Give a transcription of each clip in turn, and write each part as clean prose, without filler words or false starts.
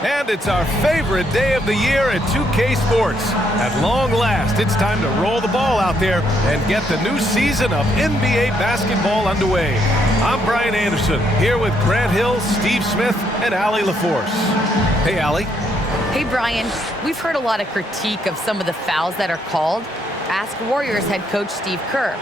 And it's our favorite day of the year at 2K Sports. At long last, it's time to roll the ball out there and get the new season of NBA basketball underway. I'm Brian Anderson, here with Grant Hill, Steve Smith, and Allie LaForce. Hey, Allie. Hey, Brian. We've heard a lot of critique of some of the fouls that are called. Ask Warriors head coach Steve Kerr.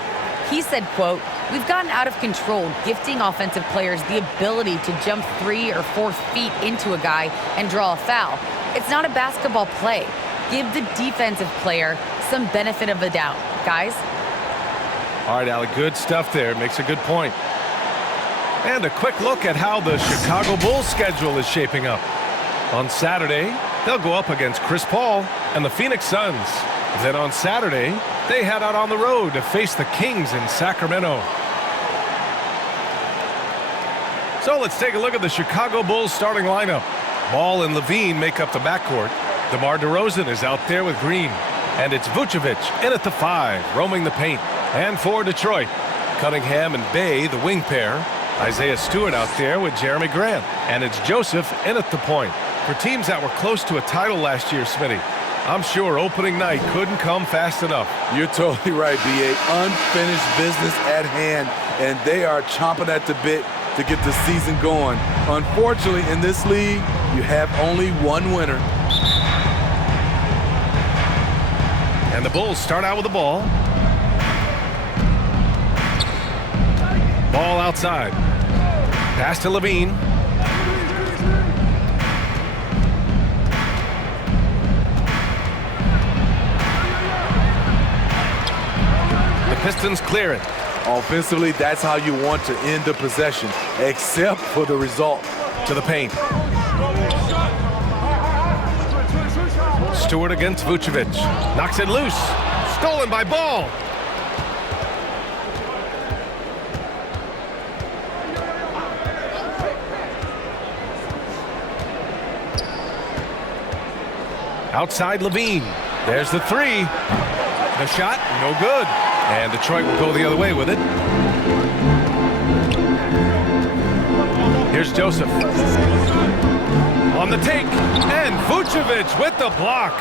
He said, quote, "We've gotten out of control, gifting offensive players the ability to jump 3 or 4 feet into a guy and draw a foul. It's not a basketball play. Give the defensive player some benefit of the doubt, guys." All right, Allie, good stuff there. Makes a good point. And a quick look at how the Chicago Bulls schedule is shaping up. On Saturday, they'll go up against Chris Paul and the Phoenix Suns. Then on Saturday, they head out on the road to face the Kings in Sacramento. So let's take a look at the Chicago Bulls starting lineup. Ball and Levine make up the backcourt. DeMar DeRozan is out there with Green. And it's Vucevic in at the 5, roaming the paint. And for Detroit, Cunningham and Bay, the wing pair. Isaiah Stewart out there with Jeremy Grant. And it's Joseph in at the point. For teams that were close to a title last year, Smitty, I'm sure opening night couldn't come fast enough. You're totally right, B.A. Unfinished business at hand, and they are chomping at the bit to get the season going. Unfortunately, in this league, you have only one winner. And the Bulls start out with the ball. Ball outside. Pass to Levine. Pistons clear it. Offensively, that's how you want to end the possession, except for the result. To the paint. Stewart against Vucevic. Knocks it loose. Stolen by Ball. Outside Levine. There's the 3. The shot, no good. And Detroit will go the other way with it. Here's Joseph. On the take. And Vucevic with the block.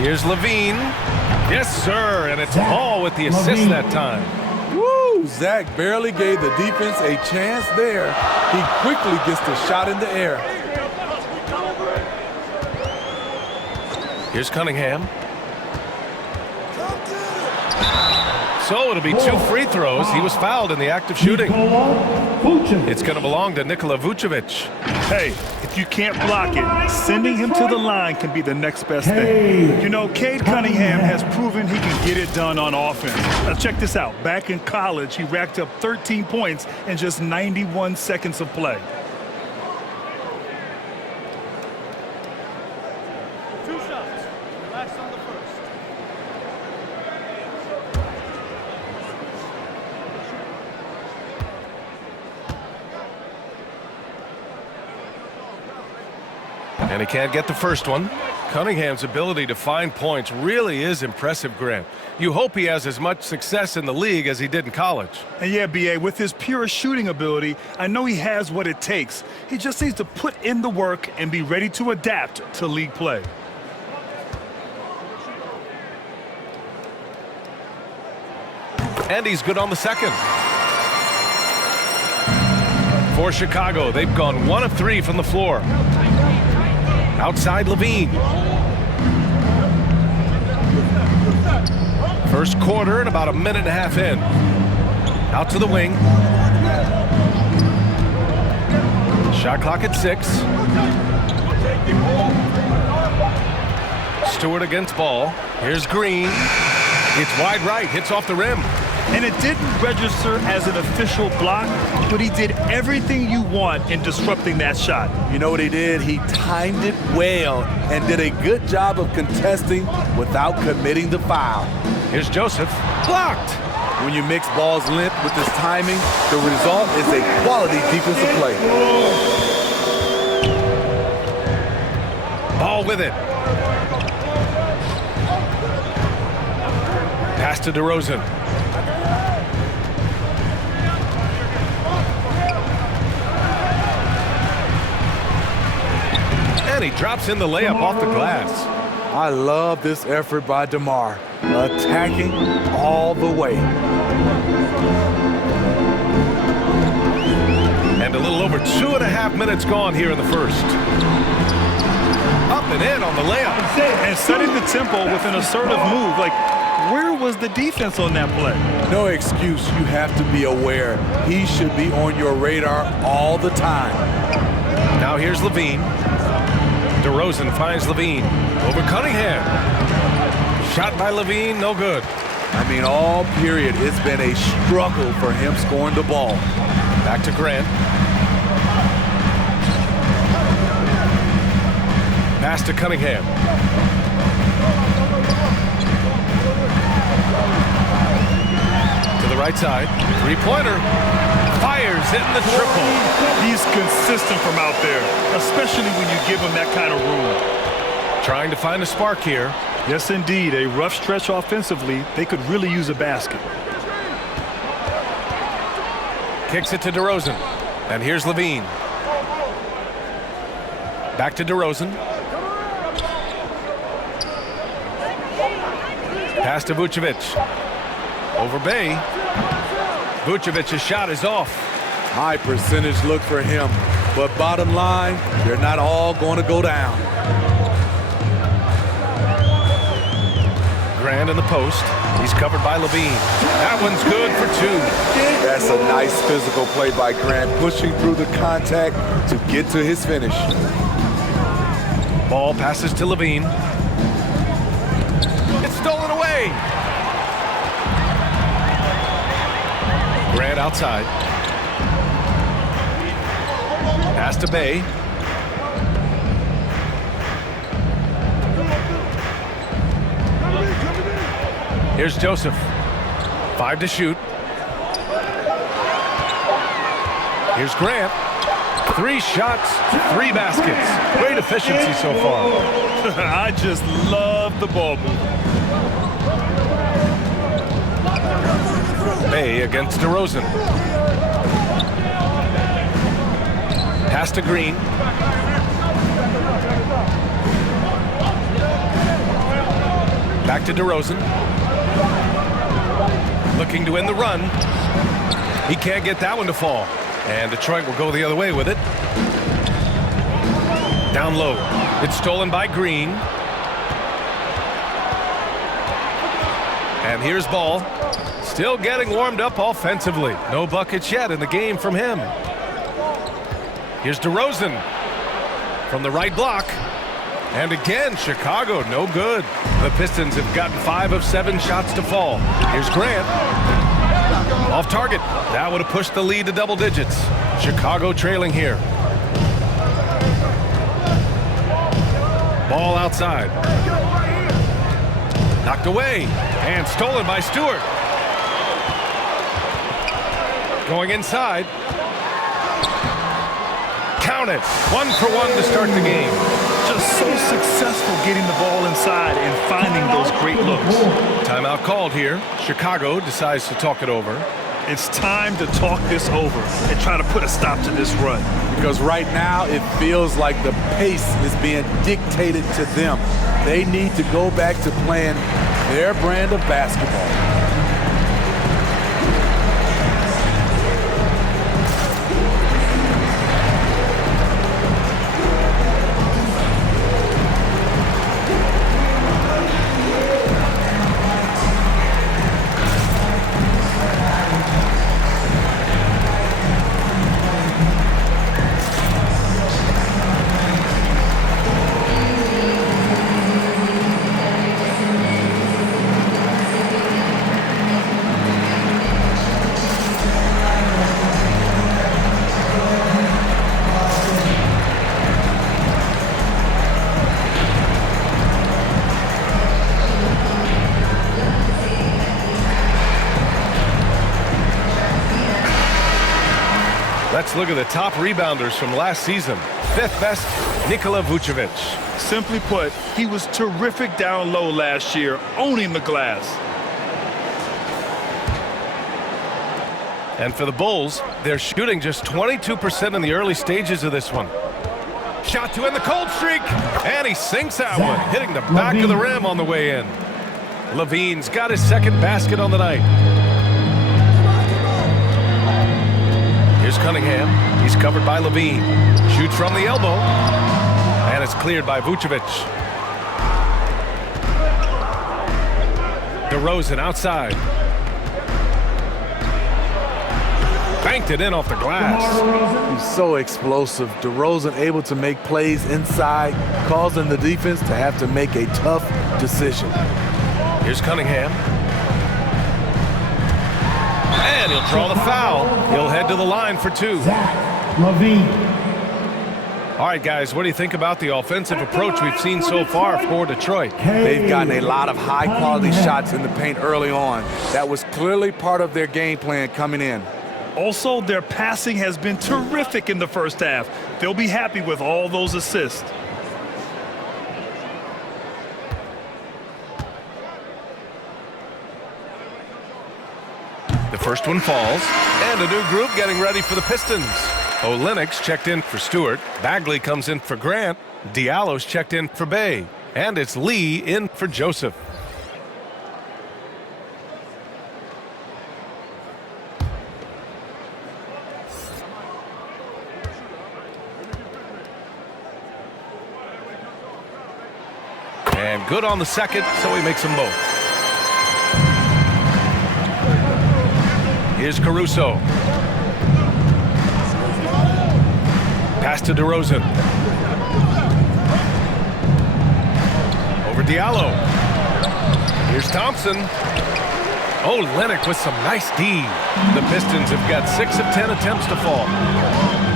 Here's Levine. Yes, sir. And it's Ball with the assist that time. Woo! Zach barely gave the defense a chance there. He quickly gets the shot in the air. Here's Cunningham. So it'll be 2 free throws. He was fouled in the act of shooting. It's going to belong to Nikola Vucevic. Hey, if you can't block it, sending him to the line can be the next best thing. You know, Cade Cunningham has proven he can get it done on offense. Now check this out. Back in college, he racked up 13 points in just 91 seconds of play. And he can't get the first one. Cunningham's ability to find points really is impressive, Grant. You hope he has as much success in the league as he did in college. And yeah, B.A., with his pure shooting ability, I know he has what it takes. He just needs to put in the work and be ready to adapt to league play. And he's good on the second. For Chicago, they've gone 1 of 3 from the floor. Outside Levine. First quarter and about a minute and a half in. Out to the wing. Shot clock at 6. Stewart against Ball. Here's Green. It's wide right, hits off the rim. And it didn't register as an official block, but he did everything you want in disrupting that shot. You know what he did? He timed it well and did a good job of contesting without committing the foul. Here's Joseph. Blocked. When you mix Ball's length with his timing, the result is a quality defensive play. Ball with it. Pass to DeRozan. And he drops in the layup off the glass. I love this effort by DeMar, attacking all the way. And a little over 2.5 minutes gone here in the first. Up and in on the layup. And setting the tempo with an assertive move. Like, where was the defense on that play? No excuse. You have to be aware. He should be on your radar all the time. Now here's Levine. DeRozan finds Levine over Cunningham. Shot by Levine, no good. I mean, all period, it's been a struggle for him scoring the ball. Back to Grant. Pass to Cunningham. To the right side. Three-pointer. Fires, hitting the triple. He's consistent from out there, especially when you give him that kind of room. Trying to find a spark here. Yes, indeed. A rough stretch offensively. They could really use a basket. Kicks it to DeRozan. And here's Levine. Back to DeRozan. Pass to Vucevic. Over Bay. Vucevic's shot is off. High percentage look for him. But bottom line, they're not all going to go down. Grant in the post. He's covered by Levine. That one's good for two. That's a nice physical play by Grant, pushing through the contact to get to his finish. Ball passes to Levine. It's stolen away. Grant outside. Pass to Bay. Here's Joseph. 5 to shoot. Here's Grant. 3 shots, 3 baskets. Great efficiency so far. I just love the ball movement. Bay against DeRozan. Pass to Green. Back to DeRozan. Looking to end the run. He can't get that one to fall. And Detroit will go the other way with it. Down low. It's stolen by Green. And here's Ball. Still getting warmed up offensively. No buckets yet in the game from him. Here's DeRozan from the right block. And again, Chicago, no good. The Pistons have gotten 5 of 7 shots to fall. Here's Grant. Off target. That would have pushed the lead to double digits. Chicago trailing here. Ball outside. Knocked away. And stolen by Stewart. Going inside. Count it. 1 for 1 to start the game. Just so successful getting the ball inside and finding those great looks. Timeout called here. Chicago decides to talk it over. It's time to talk this over and try to put a stop to this run. Because right now it feels like the pace is being dictated to them. They need to go back to playing their brand of basketball. Let's look at the top rebounders from last season. 5th best, Nikola Vucevic. Simply put, he was terrific down low last year, owning the glass. And for the Bulls, they're shooting just 22% in the early stages of this one. Shot to end the cold streak. And he sinks that one, hitting the back of the rim on the way in. Levine's got his second basket on the night. Here's Cunningham. He's covered by Levine. Shoots from the elbow. And it's cleared by Vucevic. DeRozan outside. Banked it in off the glass. He's so explosive. DeRozan able to make plays inside, causing the defense to have to make a tough decision. Here's Cunningham. And he'll draw the foul. He'll head to the line for two. Levine. All right, guys, what do you think about the offensive approach we've seen so far for Detroit? They've gotten a lot of high-quality shots in the paint early on. That was clearly part of their game plan coming in. Also, their passing has been terrific in the first half. They'll be happy with all those assists. The first one falls, and a new group getting ready for the Pistons. Olenek's checked in for Stewart. Bagley comes in for Grant. Diallo's checked in for Bay. And it's Lee in for Joseph. And good on the second, so he makes them both. Here's Caruso. Pass to DeRozan. Over Diallo. Here's Thompson. Olynyk with some nice D. The Pistons have got 6 of 10 attempts to fall.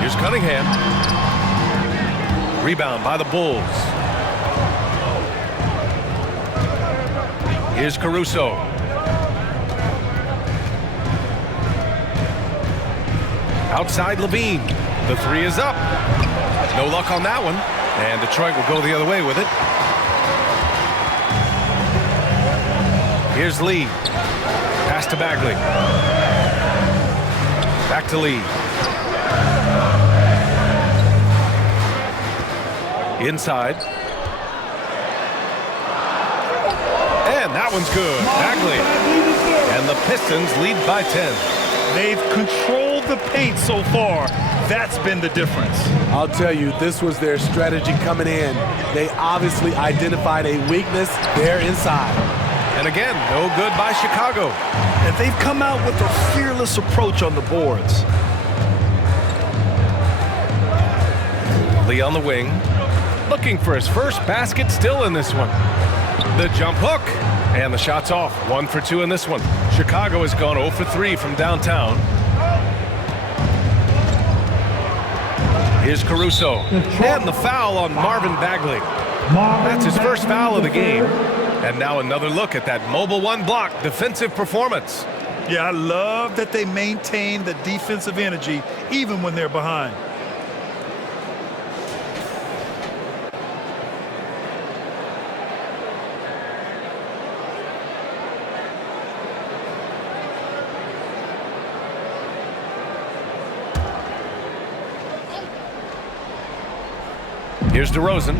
Here's Cunningham. Rebound by the Bulls. Here's Caruso. Outside Levine. The three is up. No luck on that one. And Detroit will go the other way with it. Here's Lee. Pass to Bagley. Back to Lee. Inside. And that one's good. Bagley. And the Pistons lead by 10. They've controlled the paint so far. That's been the difference. I'll tell you, this was their strategy coming in. They obviously identified a weakness there inside. And again, no good by Chicago. And they've come out with a fearless approach on the boards. Lee on the wing. Looking for his first basket still in this one. The jump hook. And the shot's off. 1 for 2 in this one. Chicago has gone 0 for 3 from downtown. Here's Caruso. And the foul on Marvin Bagley. That's his first foul of the game. And now another look at that mobile one block defensive performance. Yeah, I love that they maintain the defensive energy even when they're behind. Here's DeRozan.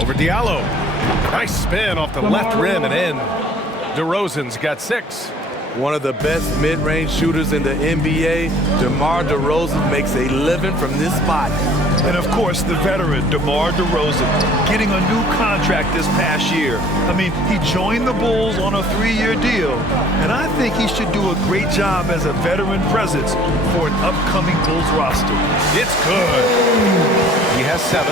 Over Diallo. Nice spin off the left rim and in. DeRozan's got 6. One of the best mid-range shooters in the NBA, DeMar DeRozan makes a living from this spot. And of course, the veteran, DeMar DeRozan, getting a new contract this past year. I mean, he joined the Bulls on a 3-year deal, and I think he should do a great job as a veteran presence for an upcoming Bulls roster. It's good. He has 7.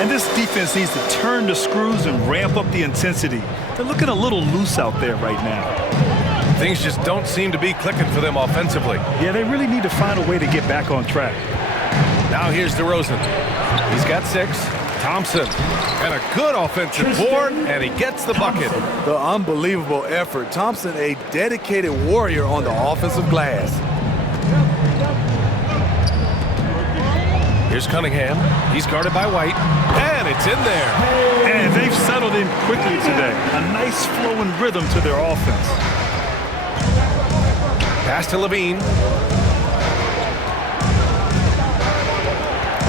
And this defense needs to turn the screws and ramp up the intensity. They're looking a little loose out there right now. Things just don't seem to be clicking for them offensively. Yeah, they really need to find a way to get back on track. Now here's DeRozan. He's got 6. Thompson. And a good offensive board, and he gets the bucket. The unbelievable effort. Thompson, a dedicated warrior on the offensive glass. Here's Cunningham. He's guarded by White. And it's in there. And they've settled in quickly today. A nice flowing rhythm to their offense. Pass to Levine.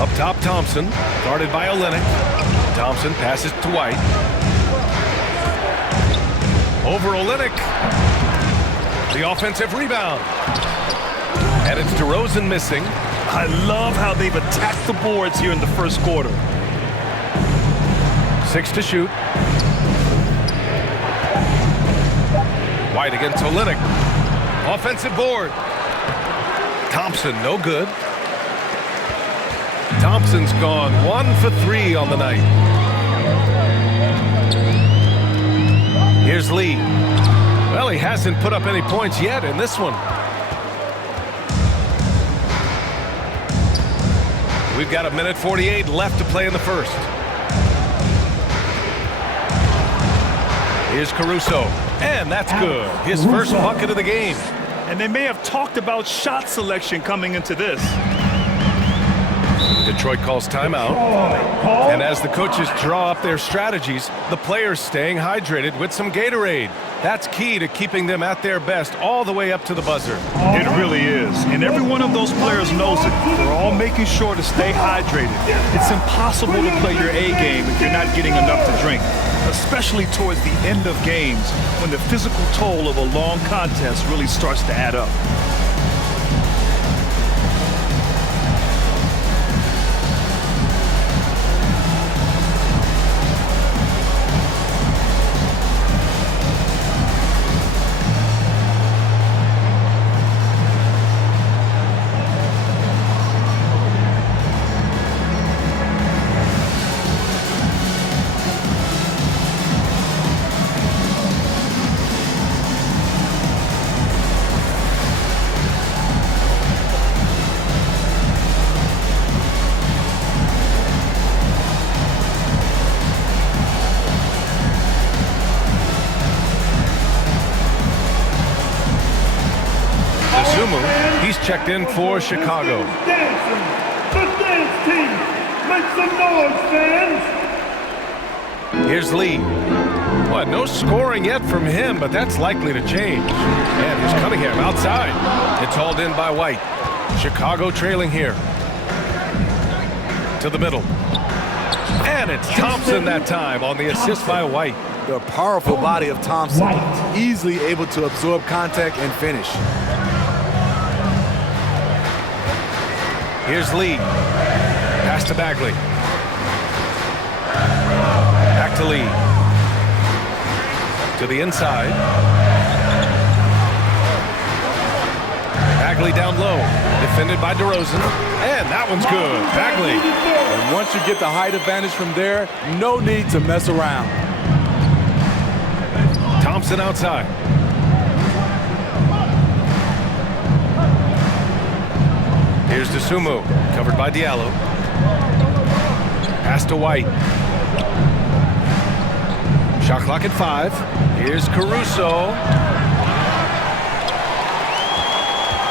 Up top, Thompson, guarded by Olynyk. Thompson passes to White. Over Olynyk. The offensive rebound. And it's DeRozan missing. I love how they've attacked the boards here in the first quarter. 6 to shoot. White against Olynyk. Offensive board. Thompson, no good. Thompson's gone 1 for 3 on the night. Here's Lee. Well, he hasn't put up any points yet in this one. We've got 1:48 left to play in the first. Here's Caruso, and that's good. His first bucket of the game. And they may have talked about shot selection coming into this. Detroit calls timeout. And as the coaches draw up their strategies, the players staying hydrated with some Gatorade. That's key to keeping them at their best all the way up to the buzzer. It really is. And every one of those players knows it. They're all making sure to stay hydrated. It's impossible to play your A game if you're not getting enough to drink, especially towards the end of games when the physical toll of a long contest really starts to add up. He's checked in for Chicago. The dance team. Make some noise, fans. Here's Lee. Well, no scoring yet from him, but that's likely to change. And here's Cunningham outside. It's hauled in by White. Chicago trailing here. To the middle. And it's Thompson that time on the assist by White. The powerful body of Thompson, easily able to absorb contact and finish. Here's Lee. Pass to Bagley. Back to Lee. To the inside. Bagley down low. Defended by DeRozan. And that one's good. Bagley. And once you get the height advantage from there, no need to mess around. Thompson outside. Here's Dosunmu, covered by Diallo. Pass to White. Shot clock at 5. Here's Caruso.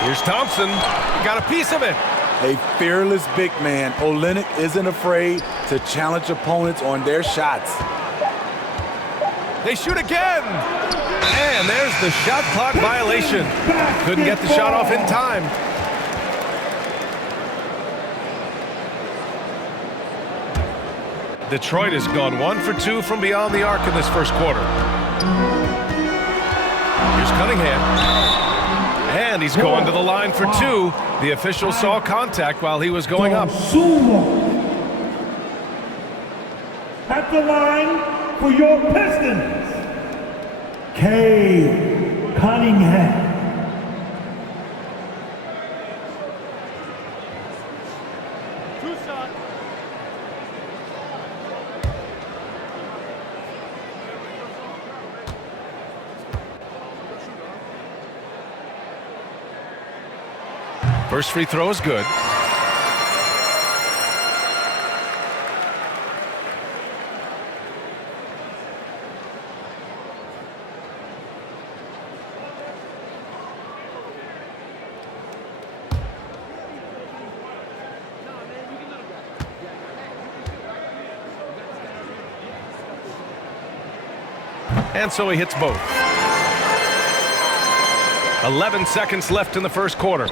Here's Thompson. He got a piece of it. A fearless big man. Olynyk isn't afraid to challenge opponents on their shots. They shoot again. And there's the shot clock violation. Couldn't get the shot off in time. Detroit has gone 1 for 2 from beyond the arc in this first quarter. Here's Cunningham. And he's going to the line for 2. The official saw contact while he was going up. At the line for your Pistons, Cade Cunningham. First free throw is good. And so he hits both. 11 seconds left in the first quarter.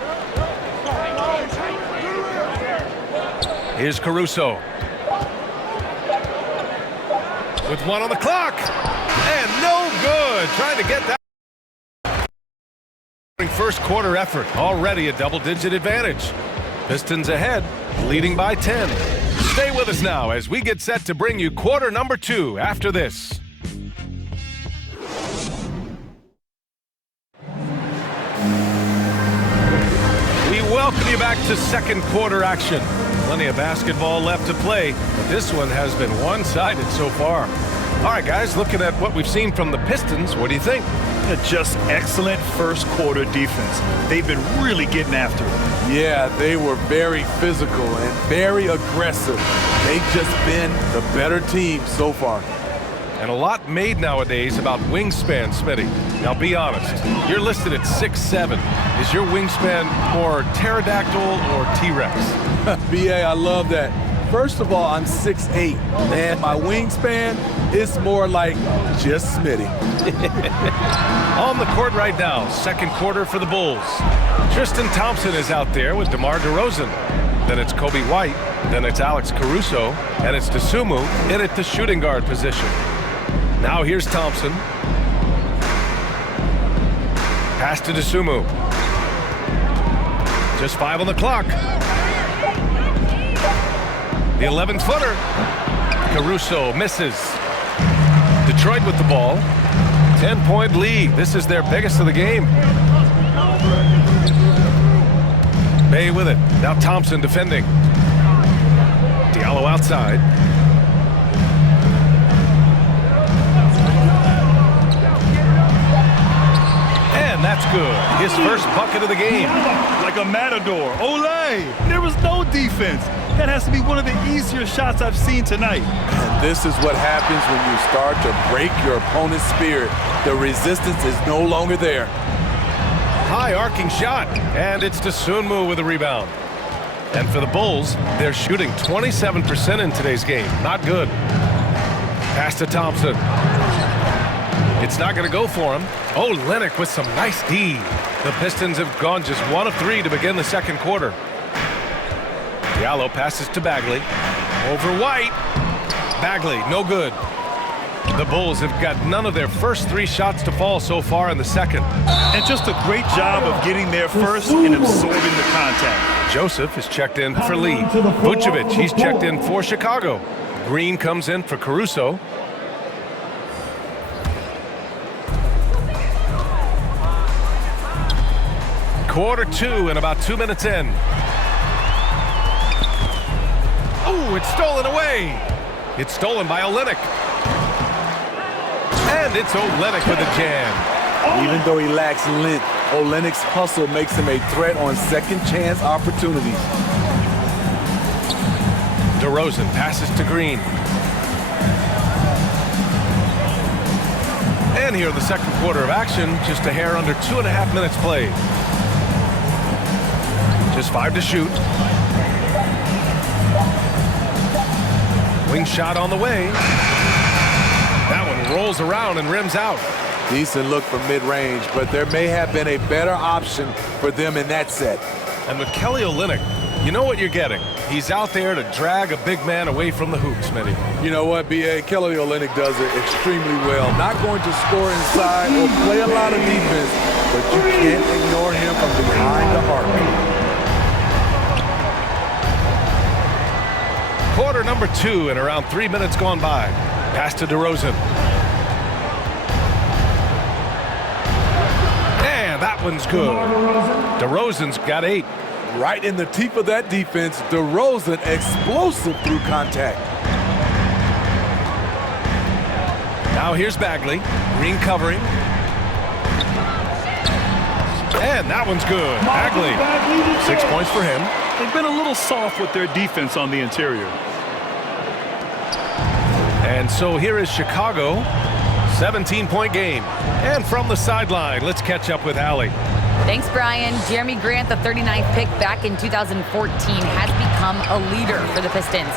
Here's Caruso. With one on the clock. And no good. Trying to get that. First quarter effort. Already a double-digit advantage. Pistons ahead, leading by 10. Stay with us now as we get set to bring you quarter number 2 after this. We welcome you back to second quarter action. Plenty of basketball left to play, but this one has been one-sided so far. All right, guys, looking at what we've seen from the Pistons, what do you think? Just excellent first quarter defense. They've been really getting after it. Yeah, they were very physical and very aggressive. They've just been the better team so far. And a lot made nowadays about wingspan, Smitty. Now, be honest. You're listed at 6'7". Is your wingspan more pterodactyl or T-Rex? BA, I love that. First of all, I'm 6'8", and my wingspan is more like just Smitty. On the court right now, second quarter for the Bulls. Tristan Thompson is out there with DeMar DeRozan. Then it's Kobe White. Then it's Alex Caruso. And it's Dosunmu in at the shooting guard position. Now here's Thompson. Pass to Dosunmu. Just 5 on the clock. The 11-footer. Caruso misses. Detroit with the ball. 10-point lead. This is their biggest of the game. Bay with it. Now Thompson defending. Diallo outside. And that's good. His first bucket of the game. Like a matador. Olay! There was no defense. That has to be one of the easier shots I've seen tonight. And this is what happens when you start to break your opponent's spirit. The resistance is no longer there. High arcing shot, and it's Dosunmu with a rebound. And for the Bulls, they're shooting 27% in today's game. Not good. Pass to Thompson. It's not going to go for him. Oh, Olynyk with some nice D. The Pistons have gone just 1 of 3 to begin the second quarter. Diallo passes to Bagley. Over White. Bagley, no good. The Bulls have got none of their first 3 shots to fall so far in the second. And just a great job of getting there first and absorbing the contact. Joseph is checked in for Lee. Vucevic, he's checked in for Chicago. Green comes in for Caruso. Quarter 2 and about 2 minutes in. Oh, it's stolen away. It's stolen by Olynyk. And it's Olynyk with a jam. Even though he lacks length, Olynyk's hustle makes him a threat on second chance opportunities. DeRozan passes to Green. And here in the second quarter of action, just a hair under 2.5 minutes played. Just 5 to shoot. Wing shot on the way. That one rolls around and rims out. Decent look from mid-range, but there may have been a better option for them in that set. And with Kelly Olynyk, you know what you're getting. He's out there to drag a big man away from the hoop, Smitty. You know what, B.A.? Kelly Olynyk does it extremely well. Not going to score inside or play a lot of defense, but you can't ignore him from behind the arc. Quarter number 2 and around 3 minutes gone by. Pass to DeRozan. And that one's good. DeRozan's got 8. Right in the teeth of that defense, DeRozan explosive through contact. Now here's Bagley. Green covering. And that one's good. Bagley, 6 points for him. They've been a little soft with their defense on the interior. And so here is Chicago, 17-point game. And from the sideline, let's catch up with Allie. Thanks, Brian. Jeremy Grant, the 39th pick back in 2014, has become a leader for the Pistons.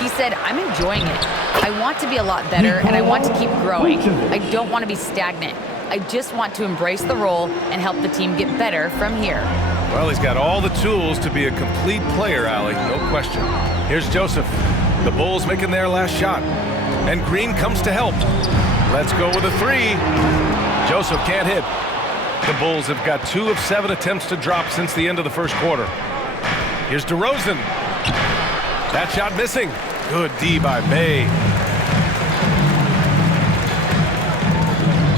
He said, I'm enjoying it. I want to be a lot better, and I want to keep growing. I don't want to be stagnant. I just want to embrace the role and help the team get better from here. Well, he's got all the tools to be a complete player, Allie, no question. Here's Joseph. The Bulls making their last shot. And Green comes to help. Let's go with a three. Joseph can't hit. The Bulls have got 2 of 7 attempts to drop since the end of the first quarter. Here's DeRozan. That shot missing. Good D by May.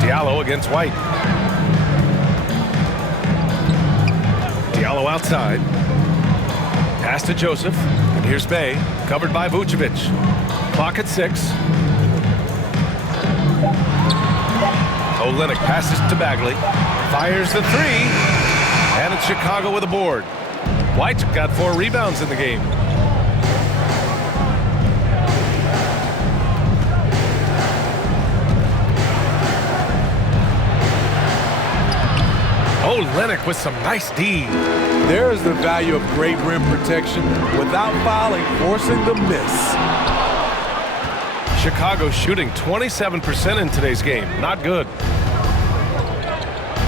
Diallo against White. Diallo outside. Pass to Joseph. And here's Bay, covered by Vucevic. Clock at 6. Olynyk passes to Bagley. Fires the three. And it's Chicago with a board. White's got 4 rebounds in the game. Olynyk with some nice D. There's the value of great rim protection without fouling, forcing the miss. Chicago shooting 27% in today's game. Not good.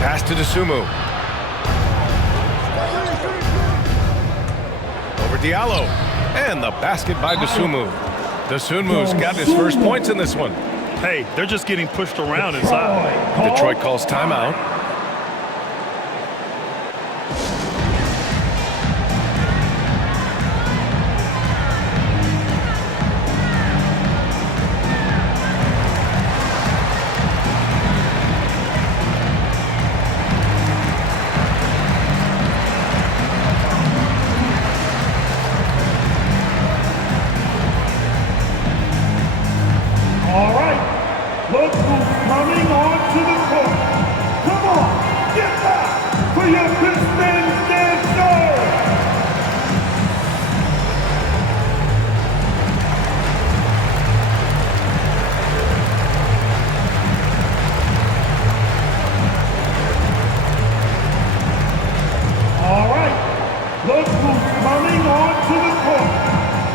Pass to Dosunmu. Over Diallo. And the basket by Dosunmu. Dosunmu's got his first points in this one. Hey, they're just getting pushed around inside. Detroit calls timeout. All right, look who's coming onto the court. Come on, get back for your Pistons dancer. All right, look who's coming onto the court.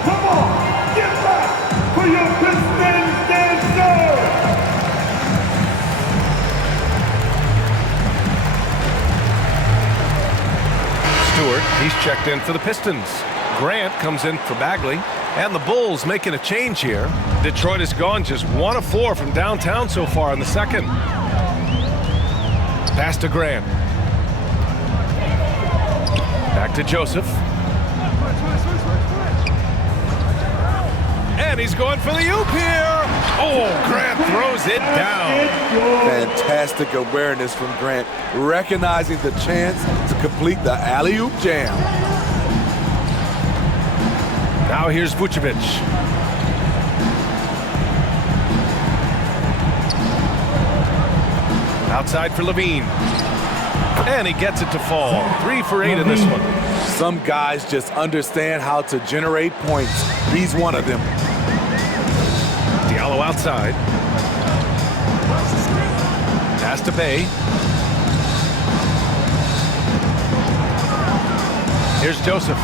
Come on, get back for your Pistons dancer. Stewart, he's checked in for the Pistons. Grant comes in for Bagley. And the Bulls making a change here. Detroit has gone just 1 of 4 from downtown so far in the second. Pass to Grant. Back to Joseph. And he's going for the oop here. Oh, Grant throws it down. Fantastic awareness from Grant, recognizing the chance to complete the alley-oop jam. Now here's Vucevic. Outside for Levine. And he gets it to fall. 3 for 8 in this one. Some guys just understand how to generate points. He's one of them. Diallo outside. Pass to Bay. Here's Joseph.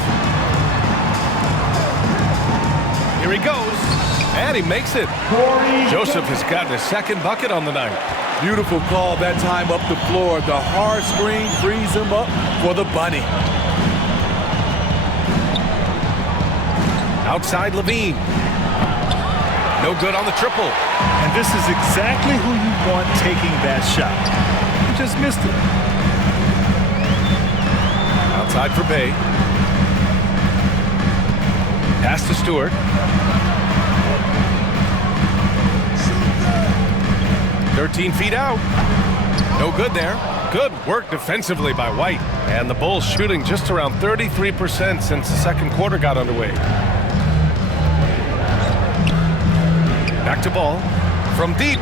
Here he goes. And he makes it. Joseph has gotten his second bucket on the night. Beautiful call that time up the floor. The hard screen frees him up for the bunny. Outside Levine. No good on the triple. And this is exactly who you want taking that shot. You just missed it. Outside for Bay. Pass to Stewart. "13 feet out. No good there. Good work defensively by White. And the Bulls shooting just around 33% since the second quarter got underway. Back to Ball. From deep.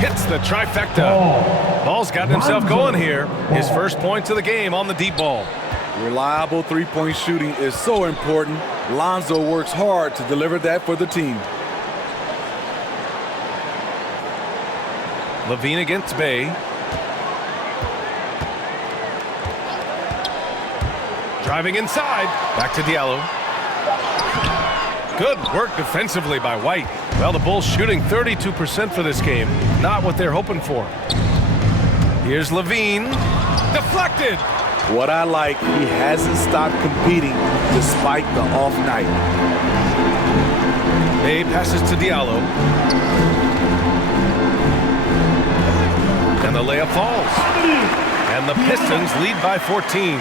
Hits the trifecta. Ball's gotten himself going here. His first points of the game on the deep ball. Reliable three-point shooting is so important. Lonzo works hard to deliver that for the team. Levine against Bay. Driving inside. Back to Diallo. Good work defensively by White. Well, the Bulls shooting 32% for this game. Not what they're hoping for. Here's Levine. Deflected. What I like, he hasn't stopped competing despite the off night. Bay passes to Diallo. And the layup falls. And the Pistons lead by 14.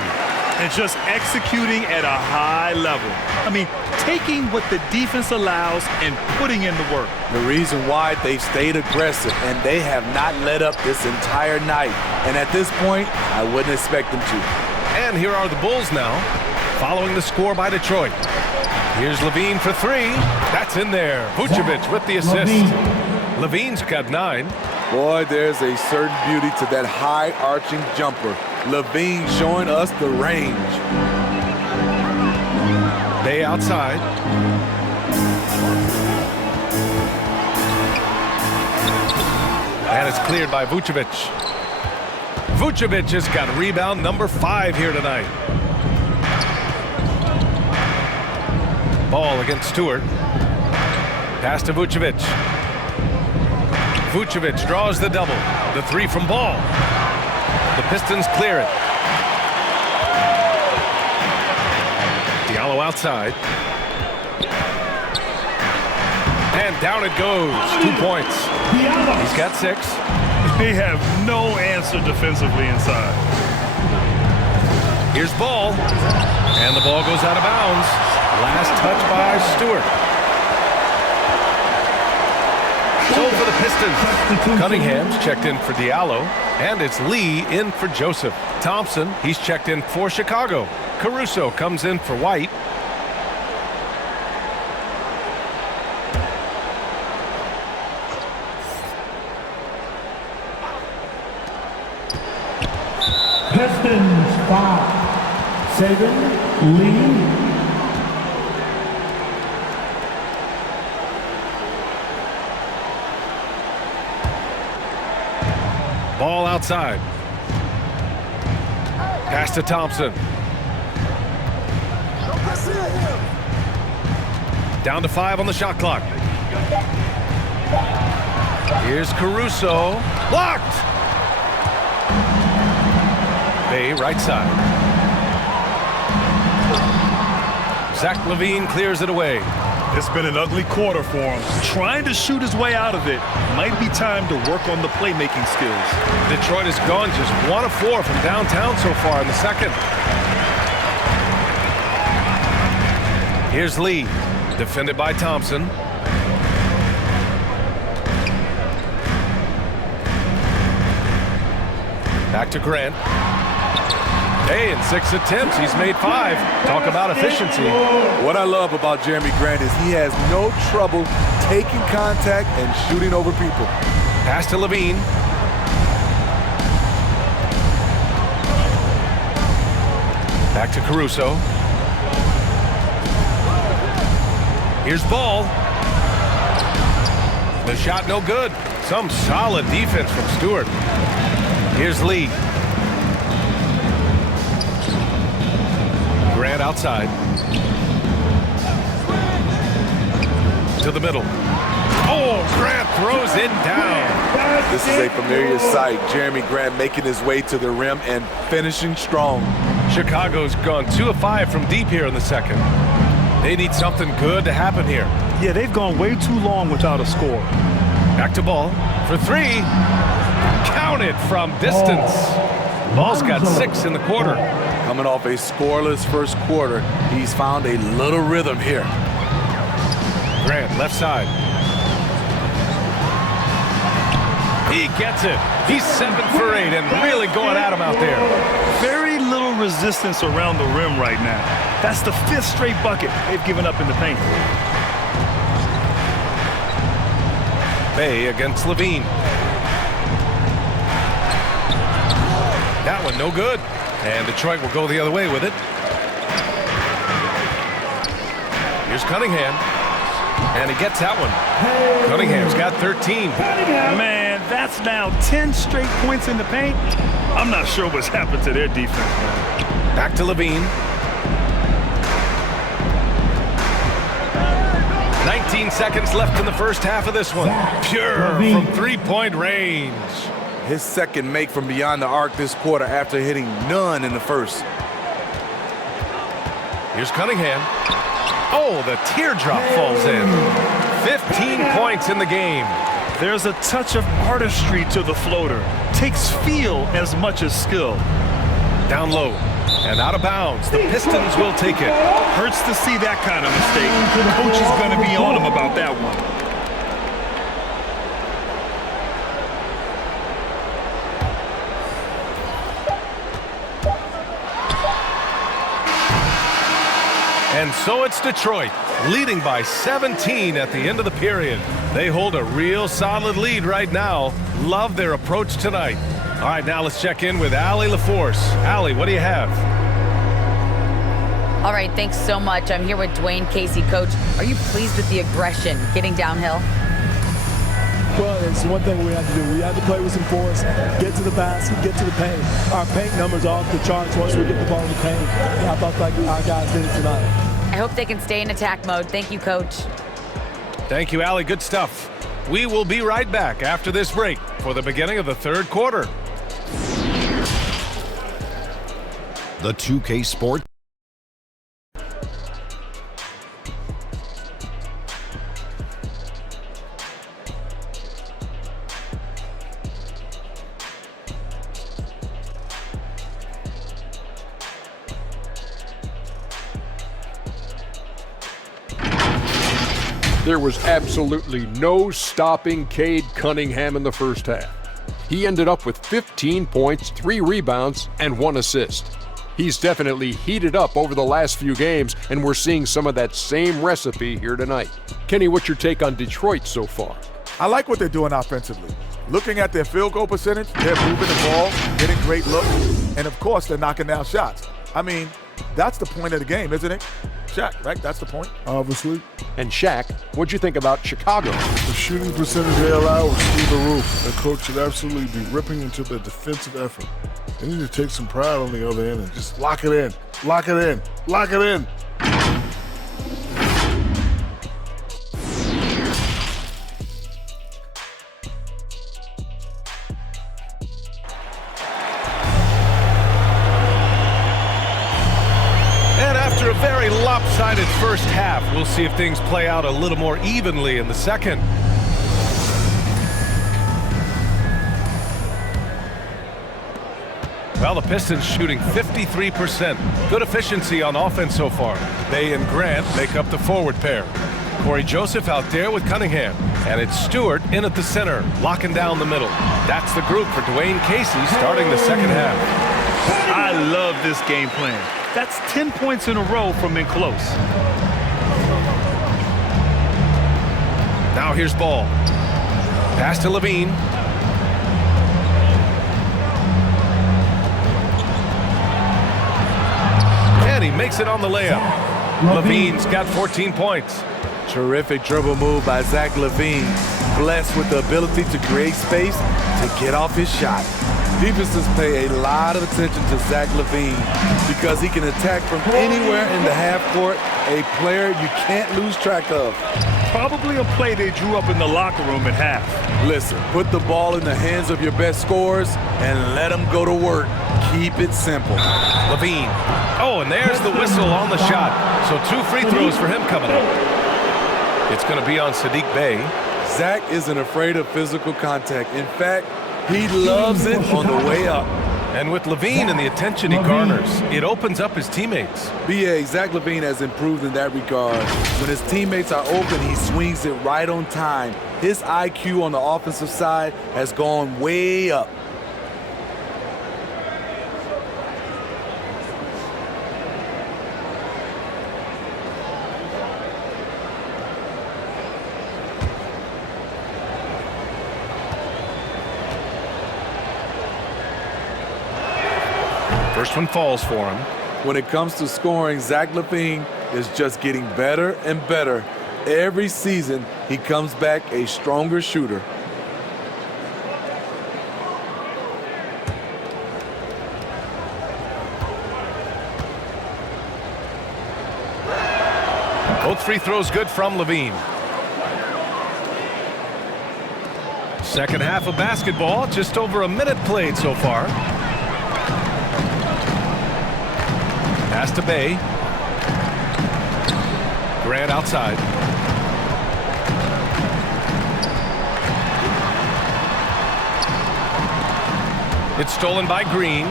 And just executing at a high level. I mean, taking what the defense allows and putting in the work. The reason why they've stayed aggressive and they have not let up this entire night. And at this point, I wouldn't expect them to. And here are the Bulls now, following the score by Detroit. Here's Levine for three. That's in there. Vucevic with the assist. Levine's got 9. Boy, there's a certain beauty to that high arching jumper. Levine showing us the range. Bay outside. And it's cleared by Vucevic. Vucevic has got rebound number 5 here tonight. Ball against Stewart. Pass to Vucevic. Vucevic draws the double. The 3 from Ball. The Pistons clear it. Diallo outside. And down it goes. 2 points. He's got 6. They have no answer defensively inside. Here's Ball. And the ball goes out of bounds. Last touch by Stewart. So for the Pistons, Cunningham's checked in for Diallo, and it's Lee in for Joseph. Thompson, he's checked in for Chicago. Caruso comes in for White. Pistons 5, 7, Lee. Ball outside. Pass to Thompson. Down to 5 on the shot clock. Here's Caruso. Blocked! Bay right side. Zach LaVine clears it away. It's been an ugly quarter for him. Trying to shoot his way out of it. Might be time to work on the playmaking skills. Detroit has gone just 1 of 4 from downtown so far in the second. Here's Lee, defended by Thompson. Back to Grant. Hey, in 6 attempts, he's made 5. Talk about efficiency. What I love about Jeremy Grant is he has no trouble taking contact and shooting over people. Pass to Levine. Back to Caruso. Here's Ball. The shot no good. Some solid defense from Stewart. Here's Lee. Grant outside. To the middle. Oh, Grant throws it down. This is a familiar sight. Jeremy Grant making his way to the rim and finishing strong. Chicago's gone 2 of 5 from deep here in the second. They need something good to happen here. Yeah, they've gone way too long without a score. Back to Ball for 3. Counted from distance. Ball's got 6 in the quarter. Coming off a scoreless first quarter, he's found a little rhythm here. Grant, left side. He gets it. He's 7 for 8 and really going at him out there. Very little resistance around the rim right now. That's the 5th straight bucket they've given up in the paint. Bay against Levine. That one no good. And Detroit will go the other way with it. Here's Cunningham. And he gets that one. Cunningham's got 13. Man, that's now 10 straight points in the paint. I'm not sure what's happened to their defense. Back to Levine. 19 seconds left in the first half of this one. Pure from 3-point range. His second make from beyond the arc this quarter after hitting none in the first. Here's Cunningham. Oh, the teardrop falls in. 15 points in the game. There's a touch of artistry to the floater. Takes feel as much as skill. Down low and out of bounds. The Pistons will take it. Hurts to see that kind of mistake. The coach is going to be on him about that one. And so it's Detroit, leading by 17 at the end of the period. They hold a real solid lead right now. Love their approach tonight. All right, now let's check in with Allie LaForce. Allie, what do you have? All right, thanks so much. I'm here with Dwayne Casey. Coach, are you pleased with the aggression getting downhill? Well, it's one thing we have to do. We have to play with some force, get to the basket, get to the paint. Our paint numbers are off the charts once we get the ball in the paint. I felt like our guys did it tonight. I hope they can stay in attack mode. Thank you, Coach. Thank you, Allie. Good stuff. We will be right back after this break for the beginning of the third quarter. The 2K Sport. There was absolutely no stopping Cade Cunningham in the first half. He ended up with 15 points, 3 rebounds, and 1 assist. He's definitely heated up over the last few games, and we're seeing some of that same recipe here tonight. Kenny, what's your take on Detroit so far? I like what they're doing offensively. Looking at their field goal percentage, they're moving the ball, getting great looks, and of course they're knocking down shots. I mean, that's the point of the game, isn't it? Shaq, right? That's the point. Obviously. And Shaq, what'd you think about Chicago? The shooting percentage they allow was through the roof. The coach should absolutely be ripping into the defensive effort. They need to take some pride on the other end and just lock it in, lock it in, lock it in. After a very lopsided first half, we'll see if things play out a little more evenly in the second. Well, the Pistons shooting 53%. Good efficiency on offense so far. They and Grant make up the forward pair. Corey Joseph out there with Cunningham. And it's Stewart in at the center, locking down the middle. That's the group for Dwayne Casey starting the second half. I love this game plan. That's 10 points in a row from in close. Now here's Ball. Pass to Levine. And he makes it on the layup. Levine's got 14 points. Terrific dribble move by Zach LaVine. Blessed with the ability to create space to get off his shot. Defenses pay a lot of attention to Zach LaVine because he can attack from anywhere in the half court, a player you can't lose track of. Probably a play they drew up in the locker room at half. Listen, put the ball in the hands of your best scorers and let them go to work. Keep it simple. Levine. Oh, and there's the whistle on the shot. So 2 free throws for him coming up. It's going to be on Sadiq Bey. Zach isn't afraid of physical contact. In fact, he loves it on the way up. And with Levine and the attention he garners, it opens up his teammates. B.A., Zach LaVine has improved in that regard. When his teammates are open, he swings it right on time. His IQ on the offensive side has gone way up. First one falls for him. When it comes to scoring, Zach LaVine is just getting better and better. Every season, he comes back a stronger shooter. Both free throws good from Levine. Second half of basketball, just over a minute played so far. Pass to Bay. Grant outside. It's stolen by Green.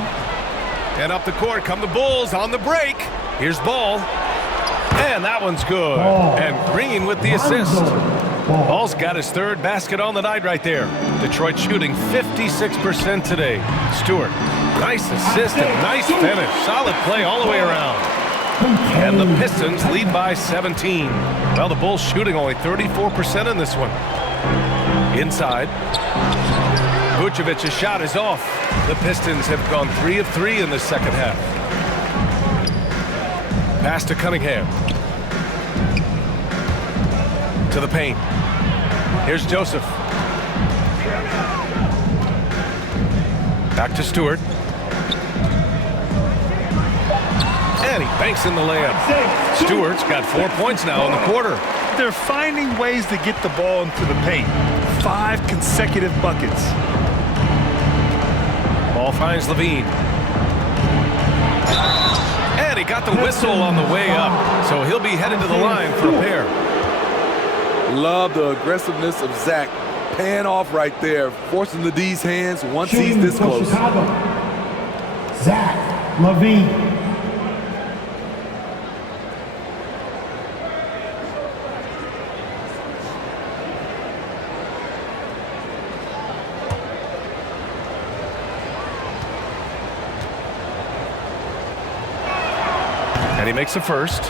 And up the court come the Bulls on the break. Here's Ball. And that one's good. And Green with the assist. Ball's got his third basket on the night right there. Detroit shooting 56% today. Stewart, nice assist and nice finish. Solid play all the way around. And the Pistons lead by 17. Well, the Bulls shooting only 34% in this one. Inside. Vucevic's shot is off. The Pistons have gone 3 of 3 in the second half. Pass to Cunningham. To the paint. Here's Joseph. Back to Stewart. And he banks in the layup. Stewart's got 4 points now in the quarter. They're finding ways to get the ball into the paint. 5 consecutive buckets. Ball finds Levine. And he got the whistle on the way up. So he'll be headed to the line for a pair. Love the aggressiveness of Zach. Paying off right there, forcing the D's hands once he's this close. Zach Levine. And he makes the first.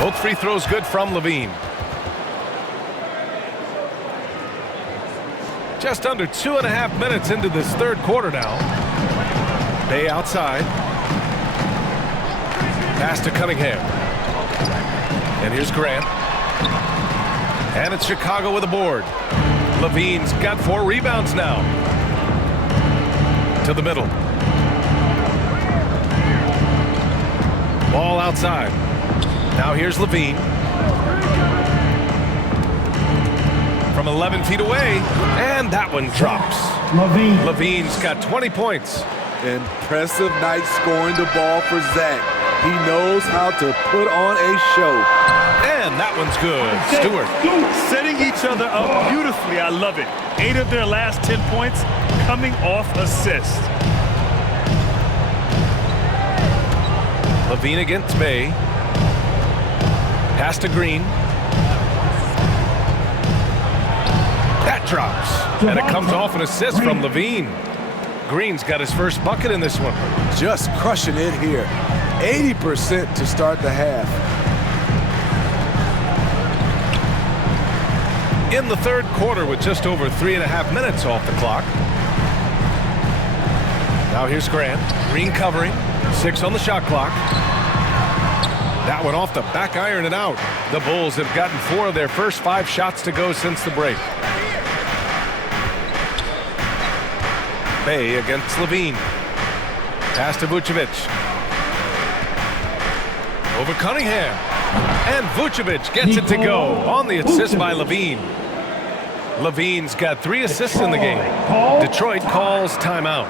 Both free throws good from Levine. Just under 2.5 minutes into this third quarter now. Bay outside. Pass to Cunningham. And here's Grant. And it's Chicago with a board. Levine's got 4 rebounds now. To the middle. Ball outside. Now here's Levine. From 11 feet away. And that one drops. Levine's got 20 points. Impressive night scoring the ball for Zach. He knows how to put on a show. And that one's good. Stewart. Setting each other up beautifully. I love it. 8 of their last 10 points coming off assists. Levine against Bay. Pass to Green. That drops. And it comes off an assist from Levine. Green's got his first bucket in this one. Just crushing it here. 80% to start the half. In the third quarter with just over 3.5 minutes off the clock. Now here's Grant. Green covering. 6 on the shot clock. That one off the back iron and out. The Bulls have gotten 4 of their first 5 shots to go since the break. Bay against Levine. Pass to Vucevic. Over Cunningham. And Vucevic gets it to go on the assist by Levine. Levine's got 3 assists in the game. Detroit calls timeout.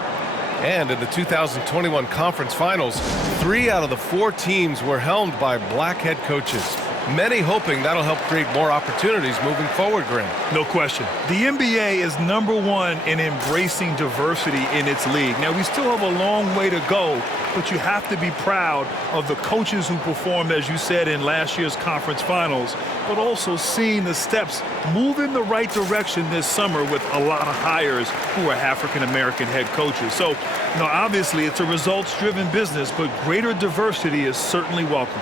And in the 2021 conference finals, 3 out of the 4 teams were helmed by black head coaches. Many hoping that'll help create more opportunities moving forward, Grant. No question. The NBA is #1 in embracing diversity in its league. Now, we still have a long way to go, but you have to be proud of the coaches who performed, as you said, in last year's conference finals, but also seeing the steps move in the right direction this summer with a lot of hires who are African-American head coaches. So, obviously it's a results-driven business, but greater diversity is certainly welcome.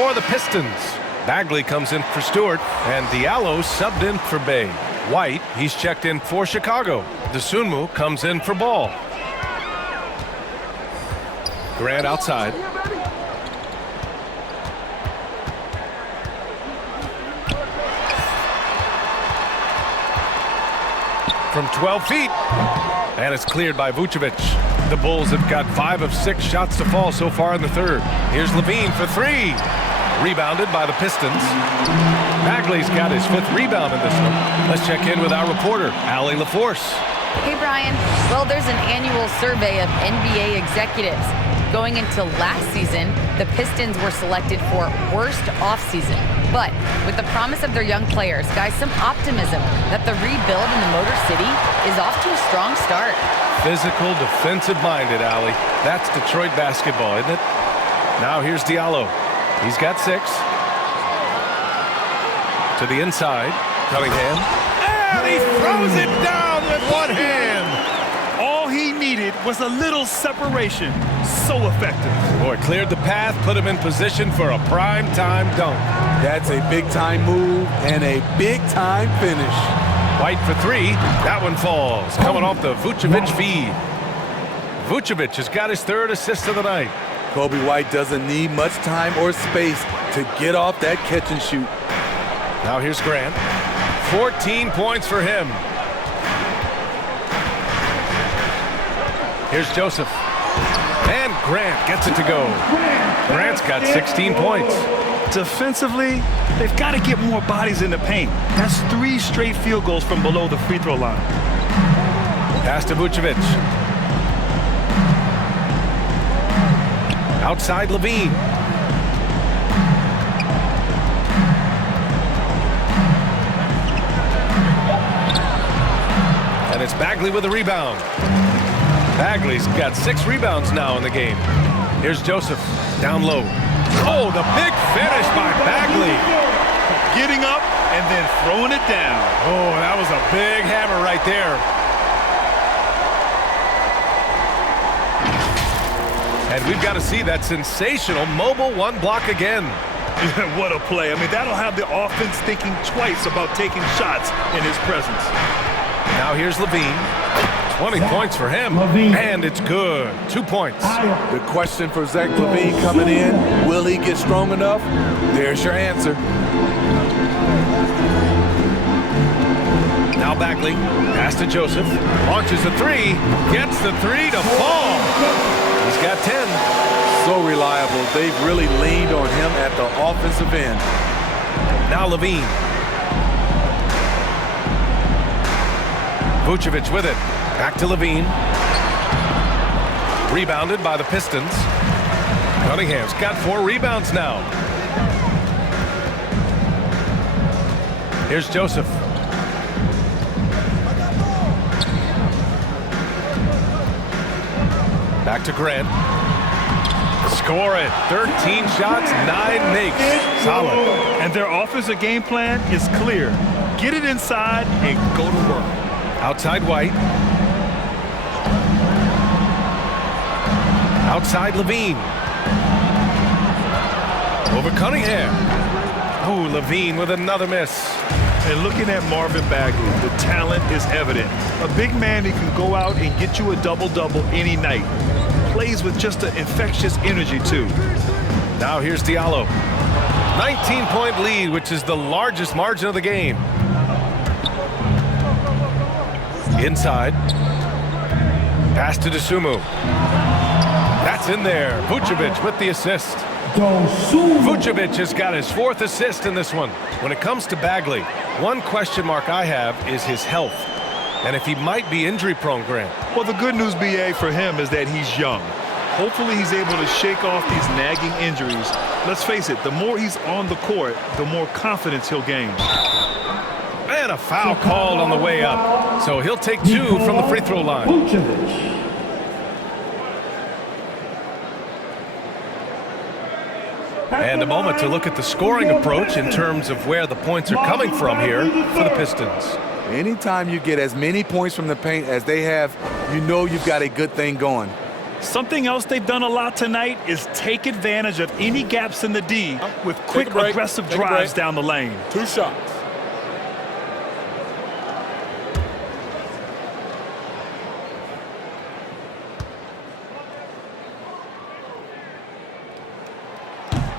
for the Pistons. Bagley comes in for Stewart, and Diallo subbed in for Bay. White, he's checked in for Chicago. Dosunmu comes in for Ball. Grant outside. From 12 feet. And it's cleared by Vucevic. The Bulls have got 5 of 6 shots to fall so far in the third. Here's Levine for 3. Rebounded by the Pistons. Bagley's got his 5th rebound in this one. Let's check in with our reporter, Allie LaForce. Hey, Brian. Well, there's an annual survey of NBA executives. Going into last season, the Pistons were selected for worst offseason. But with the promise of their young players, guys, some optimism that the rebuild in the Motor City is off to a strong start. Physical, defensive-minded, Allie. That's Detroit basketball, isn't it? Now here's Diallo. He's got 6. To the inside. Cunningham. And he throws it down with one hand. All he needed was a little separation. So effective. Boy, cleared the path, put him in position for a prime-time dunk. That's a big-time move and a big-time finish. White for 3. That one falls. Coming off the Vucevic feed. Vucevic has got his 3rd assist of the night. Kobe White doesn't need much time or space to get off that catch and shoot. Now here's Grant. 14 points for him. Here's Joseph. And Grant gets it to go. Grant's got 16 points. Defensively, they've got to get more bodies in the paint. That's 3 straight field goals from below the free throw line. Pass to Vucevic. Outside Levine. And it's Bagley with a rebound. Bagley's got 6 rebounds now in the game. Here's Joseph, down low. Oh, the big finish by Bagley. Getting up and then throwing it down. Oh, that was a big hammer right there. And we've got to see that sensational mobile 1 block again. What a play. I mean, that'll have the offense thinking twice about taking shots in his presence. Now here's Levine. 20 points for him, and it's good. 2 points. The question for Zach Levine coming in, will he get strong enough? There's your answer. Now Bagley, pass to Joseph, launches a 3, gets the 3 to fall. He's got 10. So reliable, they've really leaned on him at the offensive end. Now Levine. Vucevic with it. Back to Levine. Rebounded by the Pistons. Cunningham's got 4 rebounds now. Here's Joseph. Back to Grant. Score it. 13 shots, 9 makes. Solid. And their offensive game plan is clear. Get it inside and go to work. Outside White. Outside Levine. Over Cunningham. Oh, Levine with another miss. And looking at Marvin Bagley, the talent is evident. A big man who can go out and get you a double-double any night. Plays with just an infectious energy, too. Now here's Diallo. 19-point lead, which is the largest margin of the game. Inside. Pass to Dosunmu. That's in there. Vucevic with the assist. Vucevic has got his 4th assist in this one. When it comes to Bagley, one question mark I have is his health. And if he might be injury-prone, Grant. Well, the good news, B.A., for him is that he's young. Hopefully he's able to shake off these nagging injuries. Let's face it, the more he's on the court, the more confidence he'll gain. And a foul called on the way up. So he'll take 2 from the free throw line. And a moment to look at the scoring approach in terms of where the points are coming from here for the Pistons. Anytime you get as many points from the paint as they have, you know you've got a good thing going. Something else they've done a lot tonight is take advantage of any gaps in the D with quick, aggressive drives down the lane. 2 shots.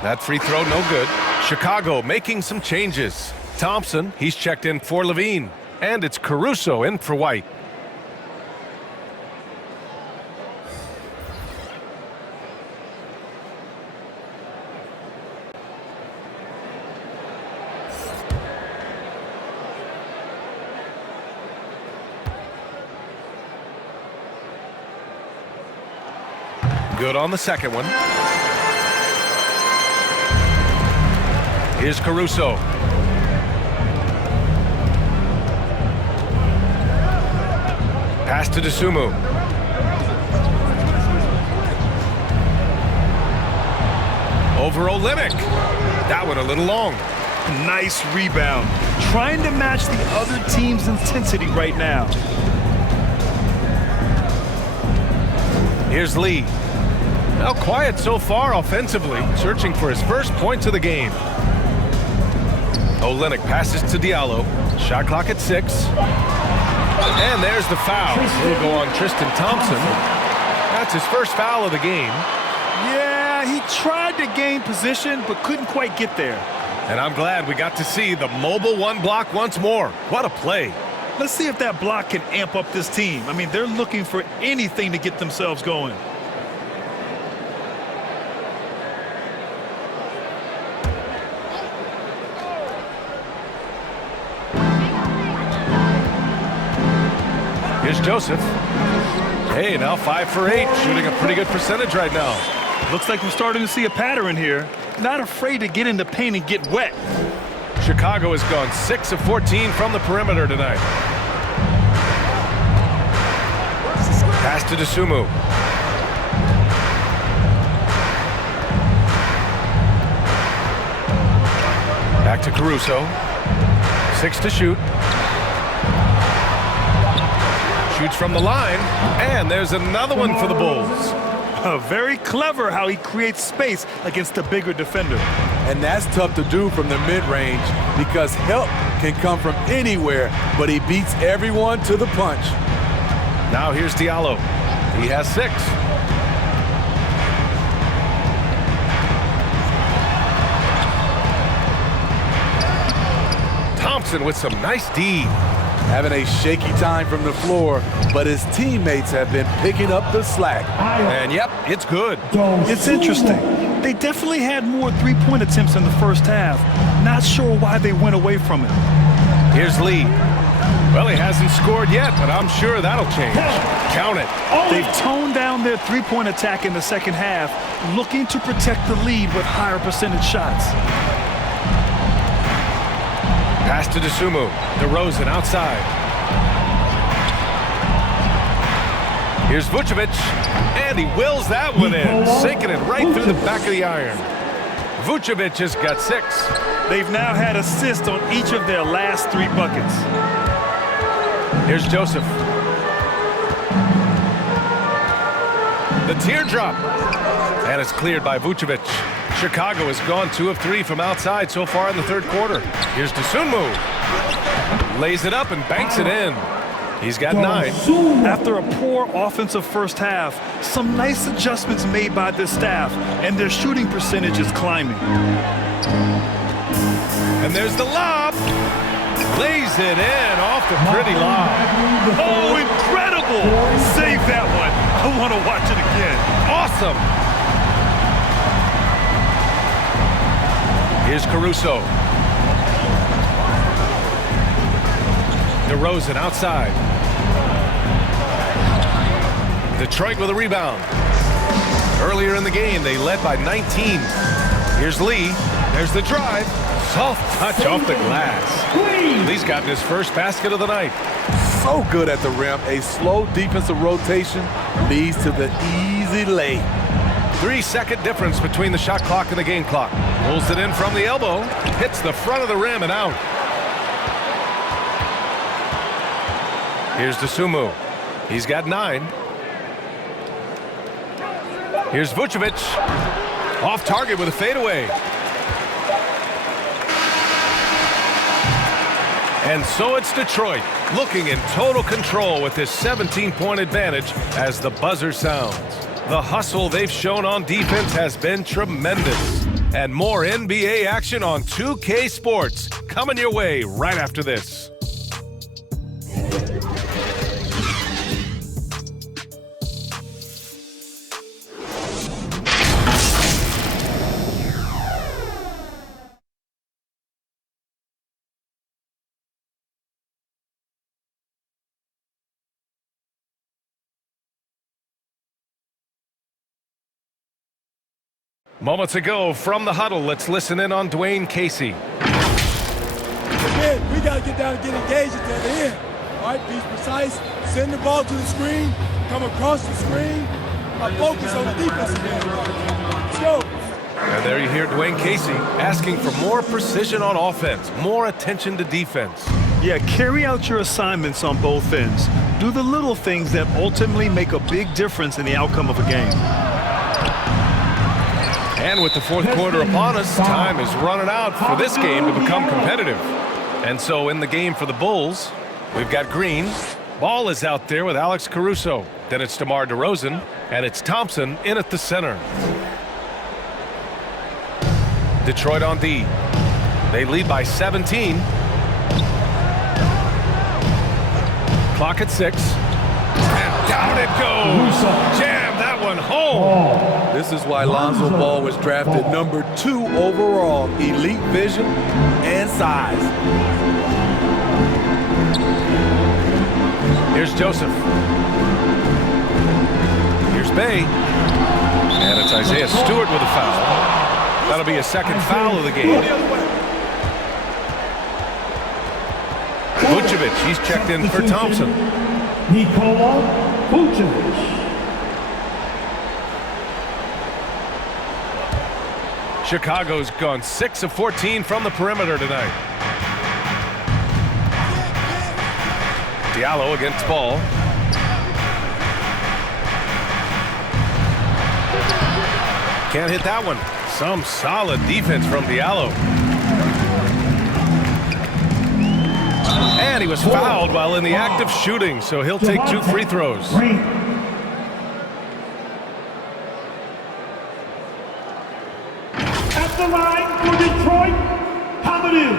That free throw, no good. Chicago making some changes. Thompson, he's checked in for Levine. And it's Caruso in for White. Good on the second one. Here's Caruso. Pass to Dosunmu. Over Olynyk. That one a little long. Nice rebound. Trying to match the other team's intensity right now. Here's Lee. Now quiet so far offensively, searching for his first points of the game. Olynyk passes to Diallo. Shot clock at 6. And there's the foul. It'll go on Tristan Thompson. That's his first foul of the game. Yeah, he tried to gain position, but couldn't quite get there. And I'm glad we got to see the mobile one block once more. What a play. Let's see if that block can amp up this team. I mean, they're looking for anything to get themselves going. Here's Joseph. Hey, now 5 for 8, shooting a pretty good percentage right now. Looks like we're starting to see a pattern here. Not afraid to get in the paint and get wet. Chicago has gone 6 of 14 from the perimeter tonight. Pass to Dosunmu. Back to Caruso. 6 to shoot. Shoots from the line, and there's another one for the Bulls. Very clever how he creates space against a bigger defender. And that's tough to do from the mid-range because help can come from anywhere, but he beats everyone to the punch. Now here's Diallo. He has 6. Thompson with some nice D. Having a shaky time from the floor, but his teammates have been picking up the slack. And yep, it's good. It's interesting. They definitely had more three-point attempts in the first half. Not sure why they went away from it. Here's Lee. Well, he hasn't scored yet, but I'm sure that'll change. Count it. They've toned down their three-point attack in the second half, looking to protect the lead with higher percentage shots. Pass to Dosunmu. DeRozan outside. Here's Vucevic, and he wills that one in, sinking it right through the back of the iron. Vucevic has got 6. They've now had assists on each of their last 3 buckets. Here's Joseph. The teardrop. And it's cleared by Vucevic. Chicago has gone 2 of 3 from outside so far in the third quarter. Here's Dosunmu. Lays it up and banks it in. He's got 9. After a poor offensive first half, some nice adjustments made by this staff, and their shooting percentage is climbing. And there's the lob. Lays it in off the pretty lob. Oh, incredible! Save that one. I want to watch it again. Awesome. Here's Caruso. DeRozan outside. Detroit with a rebound. Earlier in the game, they led by 19. Here's Lee. There's the drive. Soft touch off the glass. Lee's gotten his first basket of the night. So good at the rim. A slow defensive rotation leads to the easy lay. 3-second difference between the shot clock and the game clock. Pulls it in from the elbow. Hits the front of the rim and out. Here's Dosunmu. He's got 9. Here's Vucevic. Off target with a fadeaway. And so it's Detroit looking in total control with this 17-point advantage as the buzzer sounds. The hustle they've shown on defense has been tremendous. And more NBA action on 2K Sports coming your way right after this. Moments ago from the huddle, let's listen in on Dwayne Casey. Again, we got to get down and get engaged at the end. All right, be precise, send the ball to the screen, come across the screen, focus on the defensive end. Let's go. And there you hear Dwayne Casey asking for more precision on offense, more attention to defense. Yeah, carry out your assignments on both ends. Do the little things that ultimately make a big difference in the outcome of a game. And with the fourth quarter upon us, time is running out for this game to become competitive. And so in the game for the Bulls, we've got Green. Ball is out there with Alex Caruso. Then it's DeMar DeRozan, and it's Thompson in at the center. Detroit on D. They lead by 17. Clock at 6. And down it goes. Jam that one home. This is why Lonzo Ball was drafted number 2 overall. Elite vision and size. Here's Joseph. Here's Bay. And it's Isaiah Stewart with a foul. That'll be a second foul of the game. Vucevic, he's checked in for Thompson. Nikola Vucevic. Chicago's gone 6 of 14 from the perimeter tonight. Diallo against Ball. Can't hit that one. Some solid defense from Diallo. And he was fouled while in the act of shooting, so he'll take 2 free throws. At the line for Detroit, Hamidou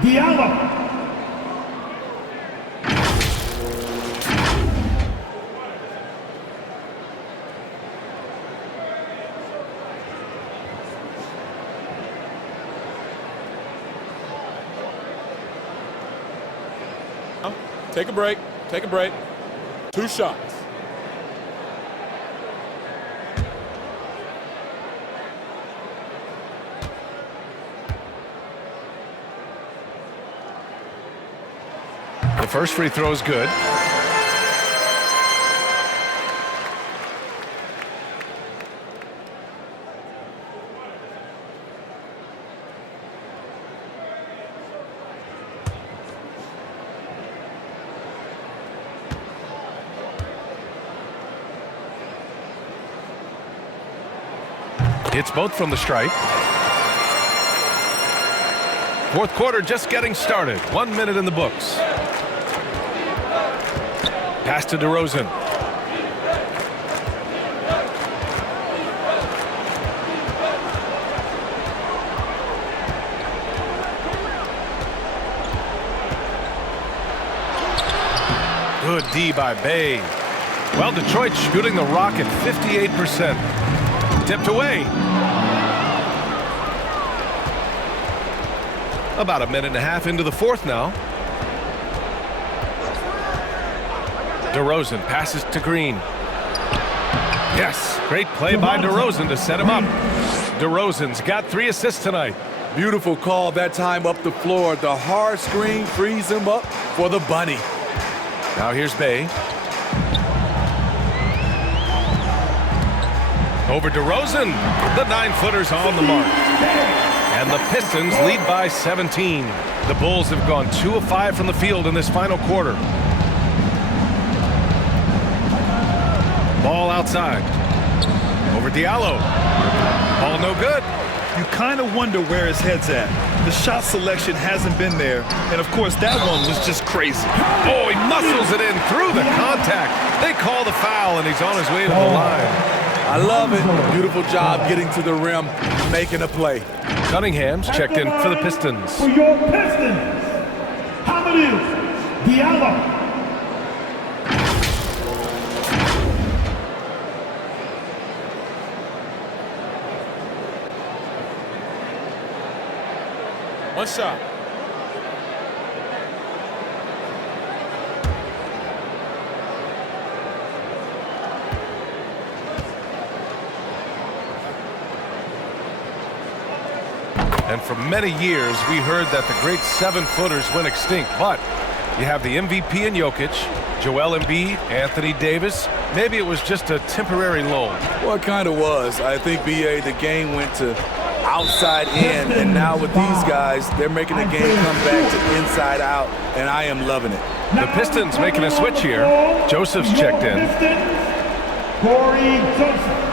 Diallo. Take a break. Take a break. 2 shots. The first free throw is good. Hits both from the stripe. Fourth quarter just getting started. 1 minute in the books. Pass to DeRozan. Good D by Bay. Well, Detroit shooting the rock at 58%. Tipped away. About a minute and a half into the fourth now. DeRozan passes to Green. Yes, great play by DeRozan to set him up. DeRozan's got 3 assists tonight. Beautiful call that time up the floor. The hard screen frees him up for the bunny. Now here's Bay. Over DeRozan. The 9-footer's on the mark. And the Pistons lead by 17. The Bulls have gone 2 of 5 from the field in this final quarter. Ball outside. Over Diallo. Ball no good. You kind of wonder where his head's at. The shot selection hasn't been there, and of course that one was just crazy. Oh, he muscles it in through the contact. They call the foul, and he's on his way to the line. I love it. Beautiful job getting to the rim, making a play. Cunningham's checked in for the Pistons. For your Pistons, Hamidou Diallo. One shot. And for many years, we heard that the great 7-footers went extinct. But you have the MVP in Jokic, Joel Embiid, Anthony Davis. Maybe it was just a temporary lull. Well, it kind of was. I think, B.A., the game went to outside in, and now with these guys, they're making the game come back to inside out, and I am loving it. The Pistons making a switch here. Joseph's checked in. Corey Joseph.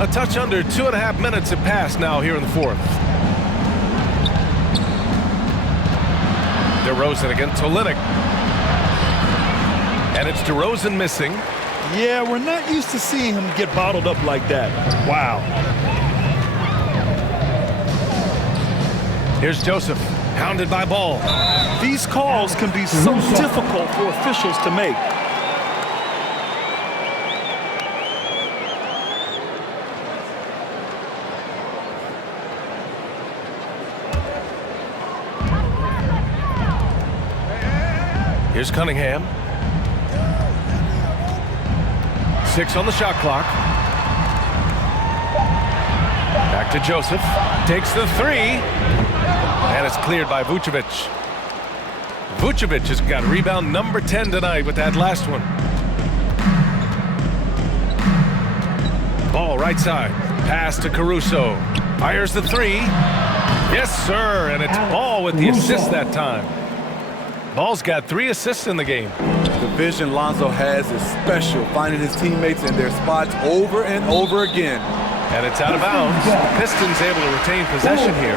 A touch under 2.5 minutes have passed now here in the fourth. DeRozan against Olynyk. And it's DeRozan missing. Yeah, we're not used to seeing him get bottled up like that. Wow. Here's Joseph, hounded by Ball. These calls can be so difficult for officials to make. Here's Cunningham. 6 on the shot clock. Back to Joseph. Takes the 3. And it's cleared by Vucevic. Vucevic has got rebound number 10 tonight with that last one. Ball right side. Pass to Caruso. Fires the 3. Yes, sir. And it's Ball with the assist that time. Ball's got 3 assists in the game. The vision Lonzo has is special, finding his teammates in their spots over and over again. And it's out of bounds. The Pistons able to retain possession here.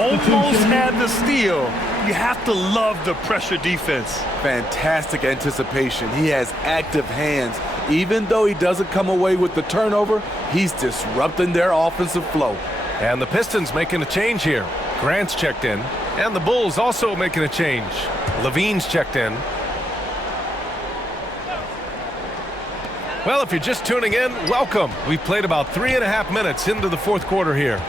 Almost had the steal. You have to love the pressure defense. Fantastic anticipation. He has active hands. Even though he doesn't come away with the turnover, he's disrupting their offensive flow. And the Pistons making a change here. Grant's checked in. And the Bulls also making a change. Levine's checked in. Well, if you're just tuning in, welcome. We've played about 3.5 minutes into the fourth quarter here.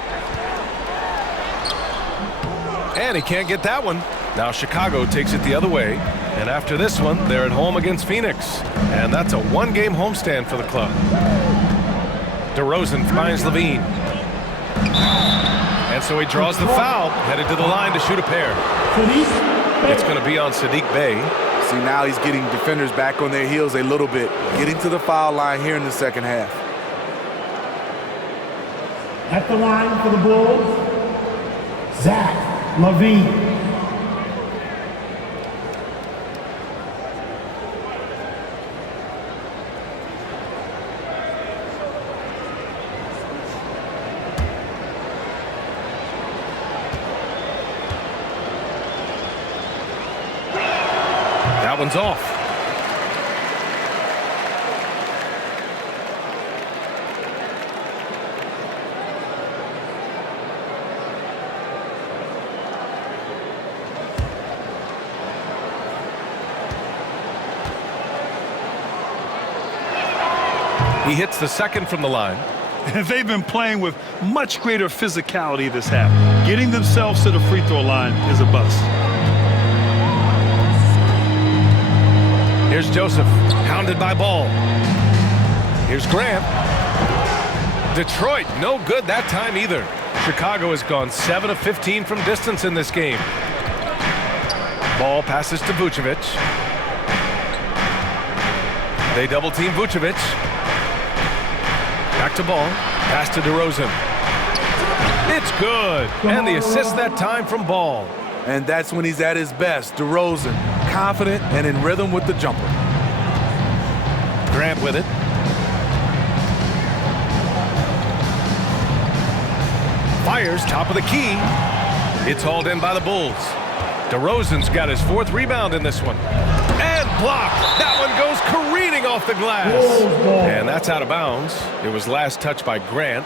And he can't get that one. Now Chicago takes it the other way. And after this one, they're at home against Phoenix. And that's a 1-game homestand for the club. DeRozan finds Levine. And so he draws the foul, headed to the line to shoot a pair. It's going to be on Saddiq Bey. See, now he's getting defenders back on their heels a little bit, getting to the foul line here in the second half. At the line for the Bulls, Zach LaVine. That one's off. He hits the second from the line. They've been playing with much greater physicality this half. Getting themselves to the free throw line is a bust. Here's Joseph, hounded by Ball. Here's Grant. Detroit, no good that time either. Chicago has gone 7 of 15 from distance in this game. Ball passes to Vucevic. They double team Vucevic. Back to Ball. Pass to DeRozan. It's good. And the assist that time from Ball. And that's when he's at his best. DeRozan, confident and in rhythm with the jumper. Grant with it. Fires top of the key. It's hauled in by the Bulls. DeRozan's got his 4th rebound in this one. And blocked. That one goes careening off the glass. And that's out of bounds. It was last touched by Grant.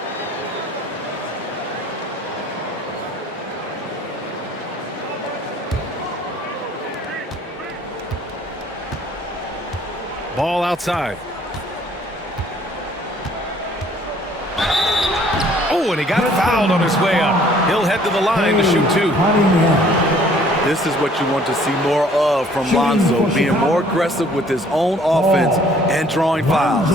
Ball outside. Oh, and he got fouled on his way up. He'll head to the line to shoot 2. This is what you want to see more of from Lonzo, being more aggressive with his own offense and drawing fouls.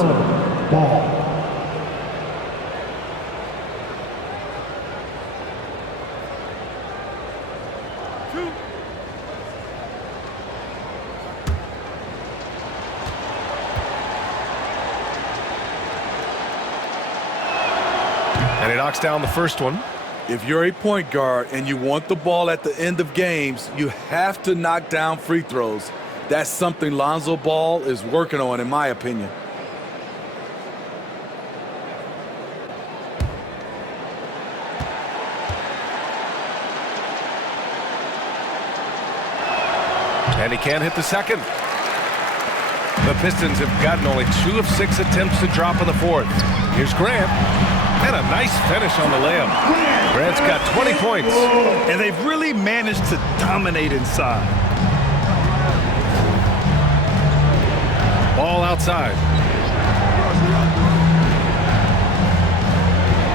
And he knocks down the first one. If you're a point guard and you want the ball at the end of games, you have to knock down free throws. That's something Lonzo Ball is working on, in my opinion. And he can't hit the second. The Pistons have gotten only 2 of 6 attempts to drop in the 4th. Here's Grant. And a nice finish on the layup. Grant's got 20 points. And they've really managed to dominate inside. Ball outside.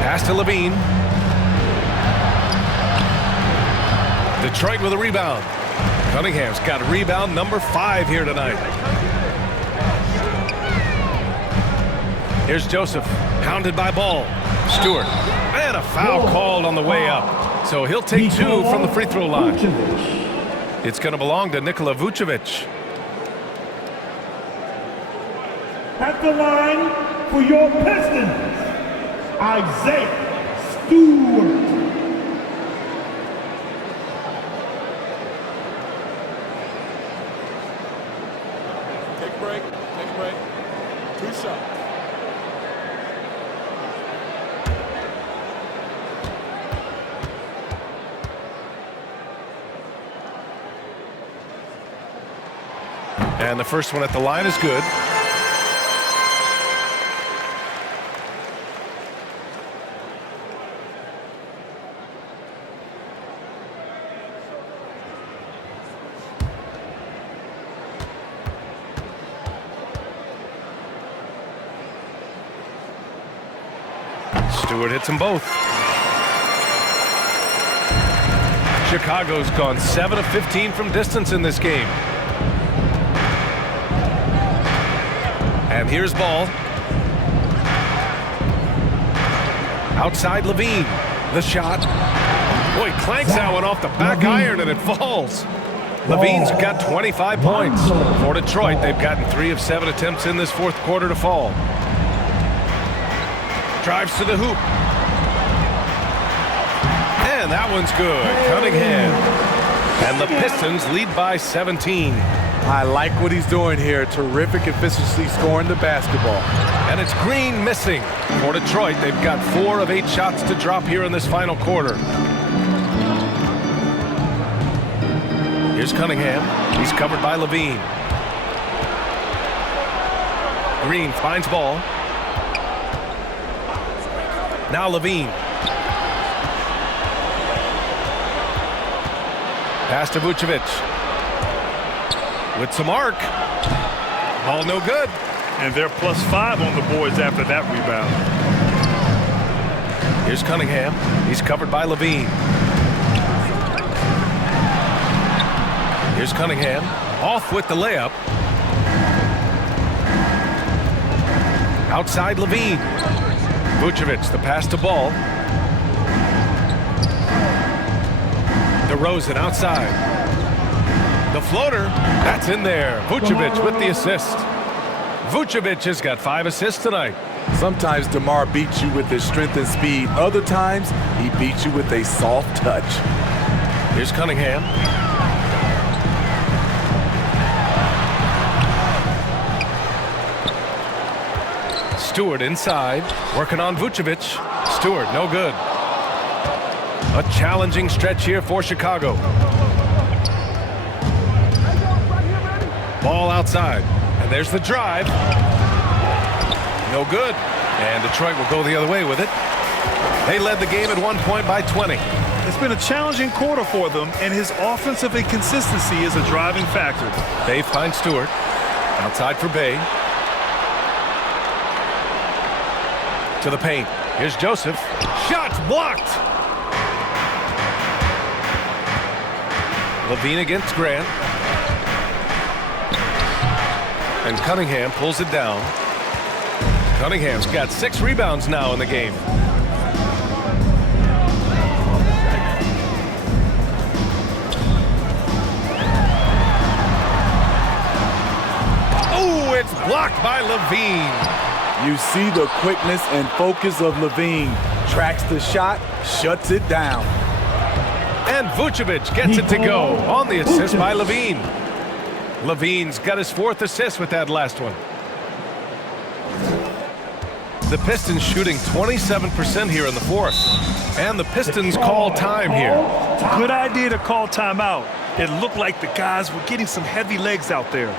Pass to Levine. Detroit with a rebound. Cunningham's got rebound number 5 here tonight. Here's Joseph, hounded by Ball. Stewart, and a foul called on the way up. So he'll take 2 from the free throw line. It's going to belong to Nikola Vucevic. At the line for your Pistons, Isaiah Stewart. Take a break. Take a break. 2 shots. And the first one at the line is good. Stewart hits them both. Chicago's gone 7 of 15 from distance in this game. And here's Ball. Outside Levine. The shot. Boy, clanks that one off the back iron and it falls. Levine's got 25 points. For Detroit, they've gotten 3 of 7 attempts in this 4th quarter to fall. Drives to the hoop. And that one's good. Cunningham. And the Pistons lead by 17. I like what he's doing here. Terrific efficiency scoring the basketball. And it's Green missing. For Detroit, they've got 4 of 8 shots to drop here in this final quarter. Here's Cunningham. He's covered by Levine. Green finds Ball. Now Levine. Pass to Vucevic. With some arc. Ball no good. And they're +5 on the boards after that rebound. Here's Cunningham. He's covered by Levine. Here's Cunningham. Off with the layup. Outside Levine. Vucevic, the pass to Ball. DeRozan outside. The floater, that's in there. Vucevic with the assist. Vucevic has got 5 assists tonight. Sometimes DeMar beats you with his strength and speed. Other times, he beats you with a soft touch. Here's Cunningham. Stewart inside, working on Vucevic. Stewart, no good. A challenging stretch here for Chicago. Ball outside, and there's the drive. No good, and Detroit will go the other way with it. They led the game at 1 point by 20. It's been a challenging quarter for them, and his offensive inconsistency is a driving factor. They find Stewart. Outside for Bay. To the paint. Here's Joseph. Shot blocked. Levine against Grant. And Cunningham pulls it down. Cunningham's got 6 rebounds now in the game. Oh, it's blocked by Levine. You see the quickness and focus of Levine. Tracks the shot, shuts it down. And Vucevic gets it to go on the assist by Levine. Levine's got his 4th assist with that last one. The Pistons shooting 27% here in the 4th. And the Pistons call time here. Good idea to call timeout. It looked like the guys were getting some heavy legs out there.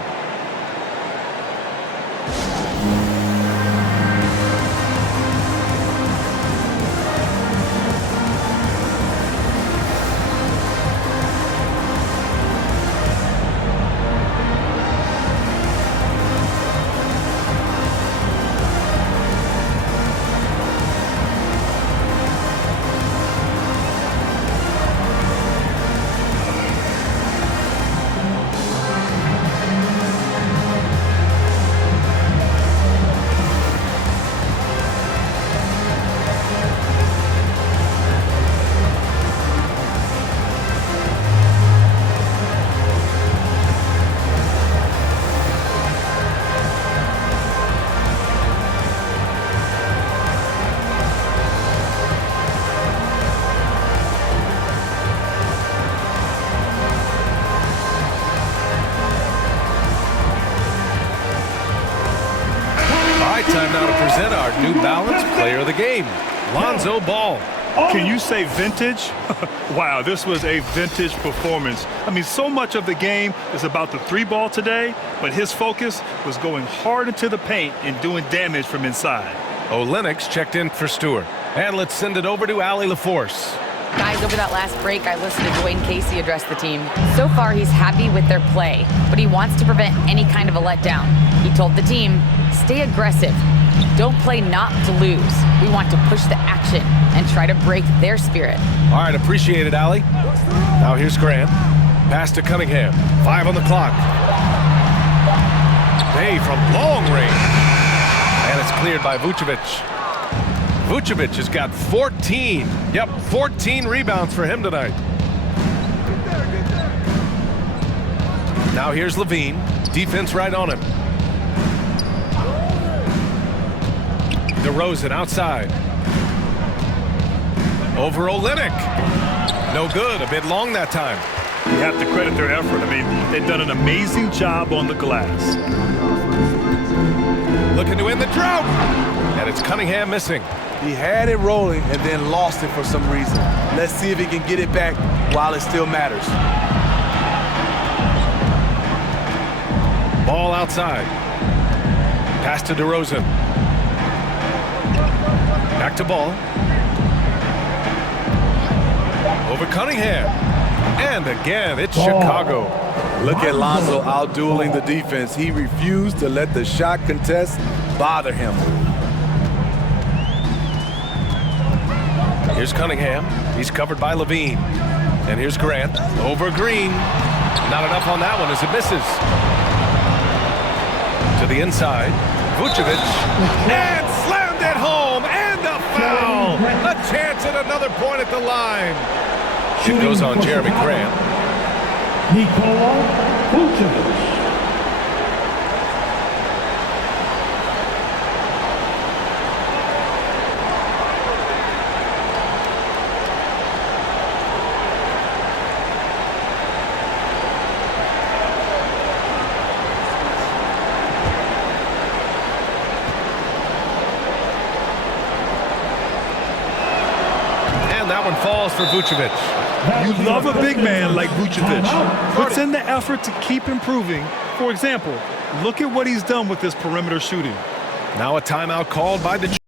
Time now to present our New Balance Player of the Game, Lonzo Ball. Can you say vintage? Wow, this was a vintage performance. I mean, so much of the game is about the 3-ball today, but his focus was going hard into the paint and doing damage from inside. Olenix checked in for Stewart. And let's send it over to Allie LaForce. Guys, over that last break, I listened to Dwayne Casey address the team. So far, he's happy with their play, but he wants to prevent any kind of a letdown. He told the team, stay aggressive. Don't play not to lose. We want to push the action and try to break their spirit. All right, appreciate it, Allie. Now here's Grant. Pass to Cunningham. 5 on the clock. Bay from long range. And it's cleared by Vucevic. Vucevic has got 14. Yep, 14 rebounds for him tonight. Now here's Levine. Defense right on him. DeRozan outside. Over Olynyk. No good. A bit long that time. You have to credit their effort. I mean, they've done an amazing job on the glass. Looking to end the drought. And it's Cunningham missing. He had it rolling and then lost it for some reason. Let's see if he can get it back while it still matters. Ball outside. Pass to DeRozan. Back to Ball. Over Cunningham. And again, it's Chicago. Look at Lonzo out-dueling the defense. He refused to let the shot contest bother him. Here's Cunningham. He's covered by Levine. And here's Grant. Over Green. Not enough on that one as it misses. To the inside. Vucevic. And slammed it home. And a foul. A chance at another point at the line. It goes on Jeremy Grant. Vucevic. And that one falls for Vucevic. You love a big man like Vucevic. Puts in the effort to keep improving. For example, look at what he's done with this perimeter shooting. Now a timeout called by the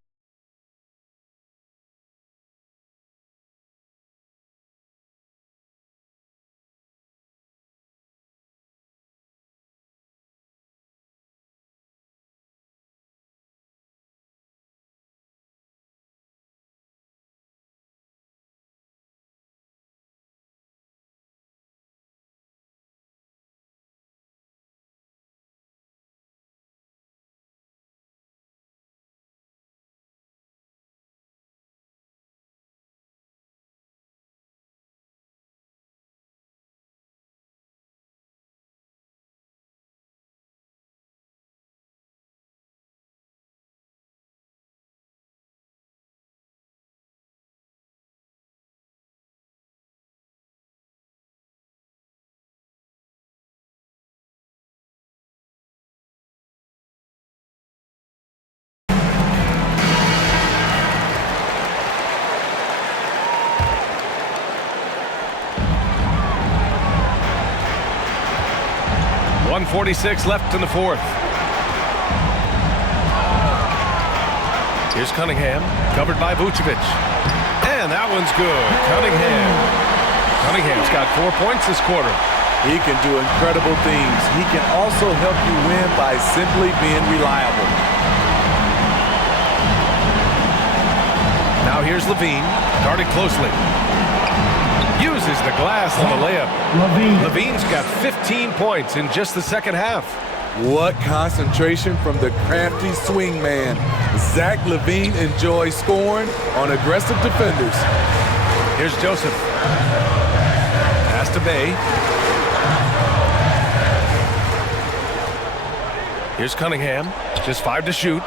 .146 left in the fourth. Here's Cunningham, covered by Vucevic. And that one's good. Cunningham's got 4 points this quarter. He can do incredible things. He can also help you win by simply being reliable. Now here's Levine, guarded closely. Uses the glass on the layup. Levine's got 15 points in just the second half. What concentration from the crafty swing man. Zach LaVine enjoys scoring on aggressive defenders. Here's Joseph. Pass to Bay. Here's Cunningham. Just 5 to shoot.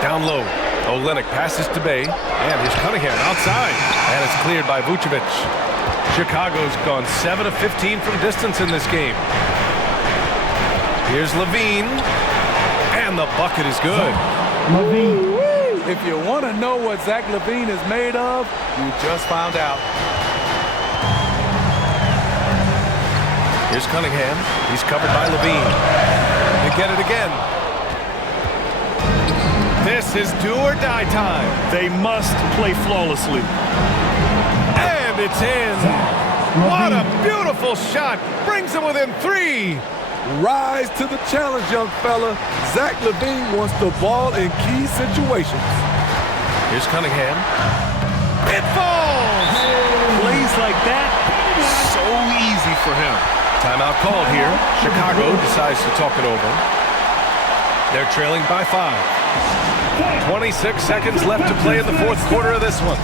Down low. Olynyk passes to Bay. And here's Cunningham outside. And it's cleared by Vucevic. Chicago's gone 7 of 15 from distance in this game. Here's Levine. And the bucket is good. If you want to know what Zach LaVine is made of, you just found out. Here's Cunningham. He's covered by Levine. They get it again. This is do or die time. They must play flawlessly. And it's in. What a beautiful shot. Brings them within 3. Rise to the challenge, young fella. Zach LaVine wants the ball in key situations. Here's Cunningham. It falls. Plays like that, so easy for him. Timeout called here. Chicago decides to talk it over. They're trailing by 5. 26 seconds left to play in the fourth quarter of this one.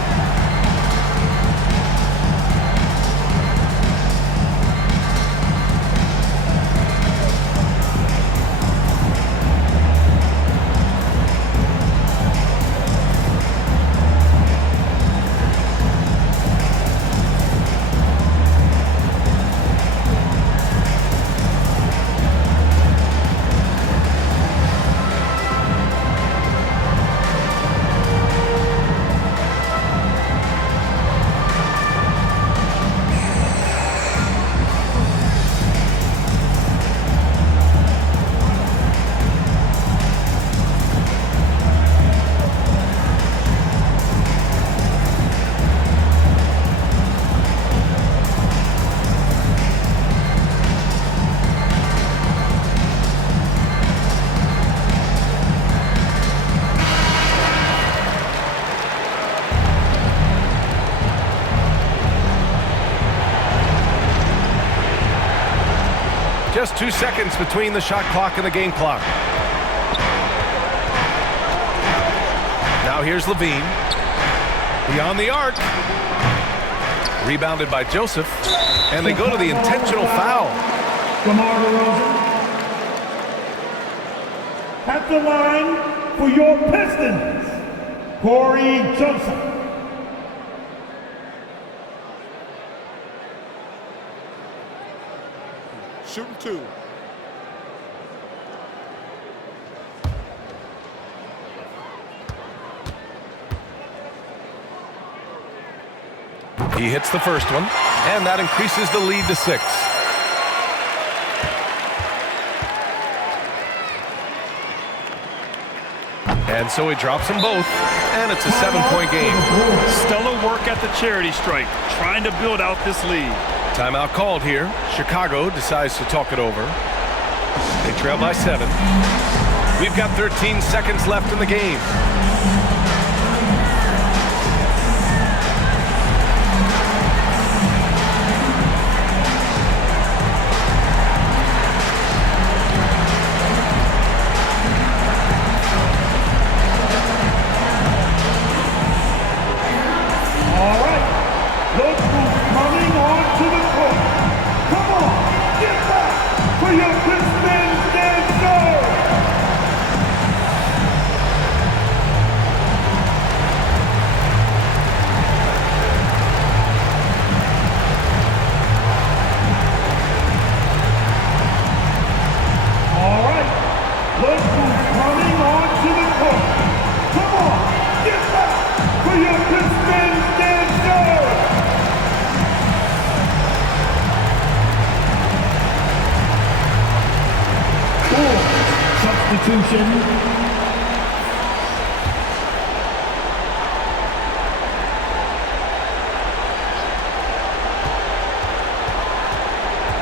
Just 2 seconds between the shot clock and the game clock. Now here's Levine. Beyond the arc. Rebounded by Joseph. And they go to the intentional foul. DeMar DeRozan. At the line for your Pistons, Corey Joseph. Shooting 2. He hits the first one, and that increases the lead to 6. And so he drops them both, and it's a 7-point game. Stellar work at the charity stripe, trying to build out this lead. Timeout called here. Chicago decides to talk it over. They trail by 7. We've got 13 seconds left in the game.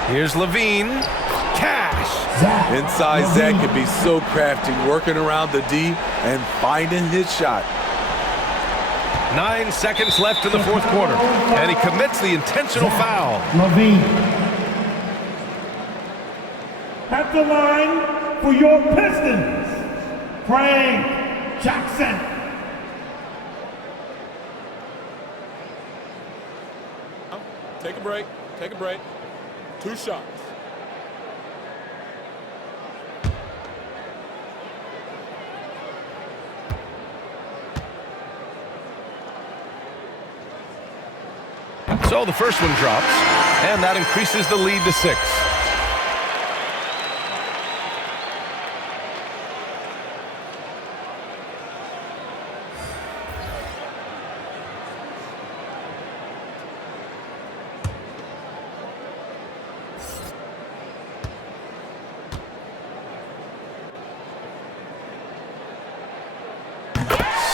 Here's Levine. Cash. Inside Zach can be so crafty, working around the D and finding his shot. 9 seconds left in the fourth quarter, and he commits the intentional foul. Levine. At the line for your Pistons, Frank Jackson. Take a break. Take a break. 2 shots. So the first one drops, and that increases the lead to 6.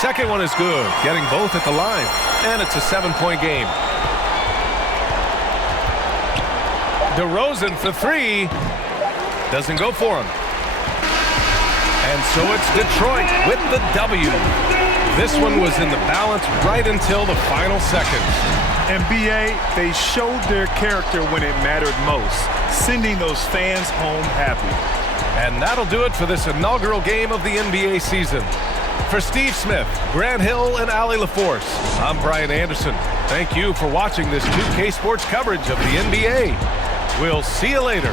Second one is good, getting both at the line, and it's a 7-point game. DeRozan for 3. Doesn't go for him. And so it's Detroit with the W. This one was in the balance right until the final seconds. NBA, they showed their character when it mattered most, sending those fans home happy. And that'll do it for this inaugural game of the NBA season. For Steve Smith, Grant Hill, and Allie LaForce, I'm Brian Anderson. Thank you for watching this 2K Sports coverage of the NBA. We'll see you later.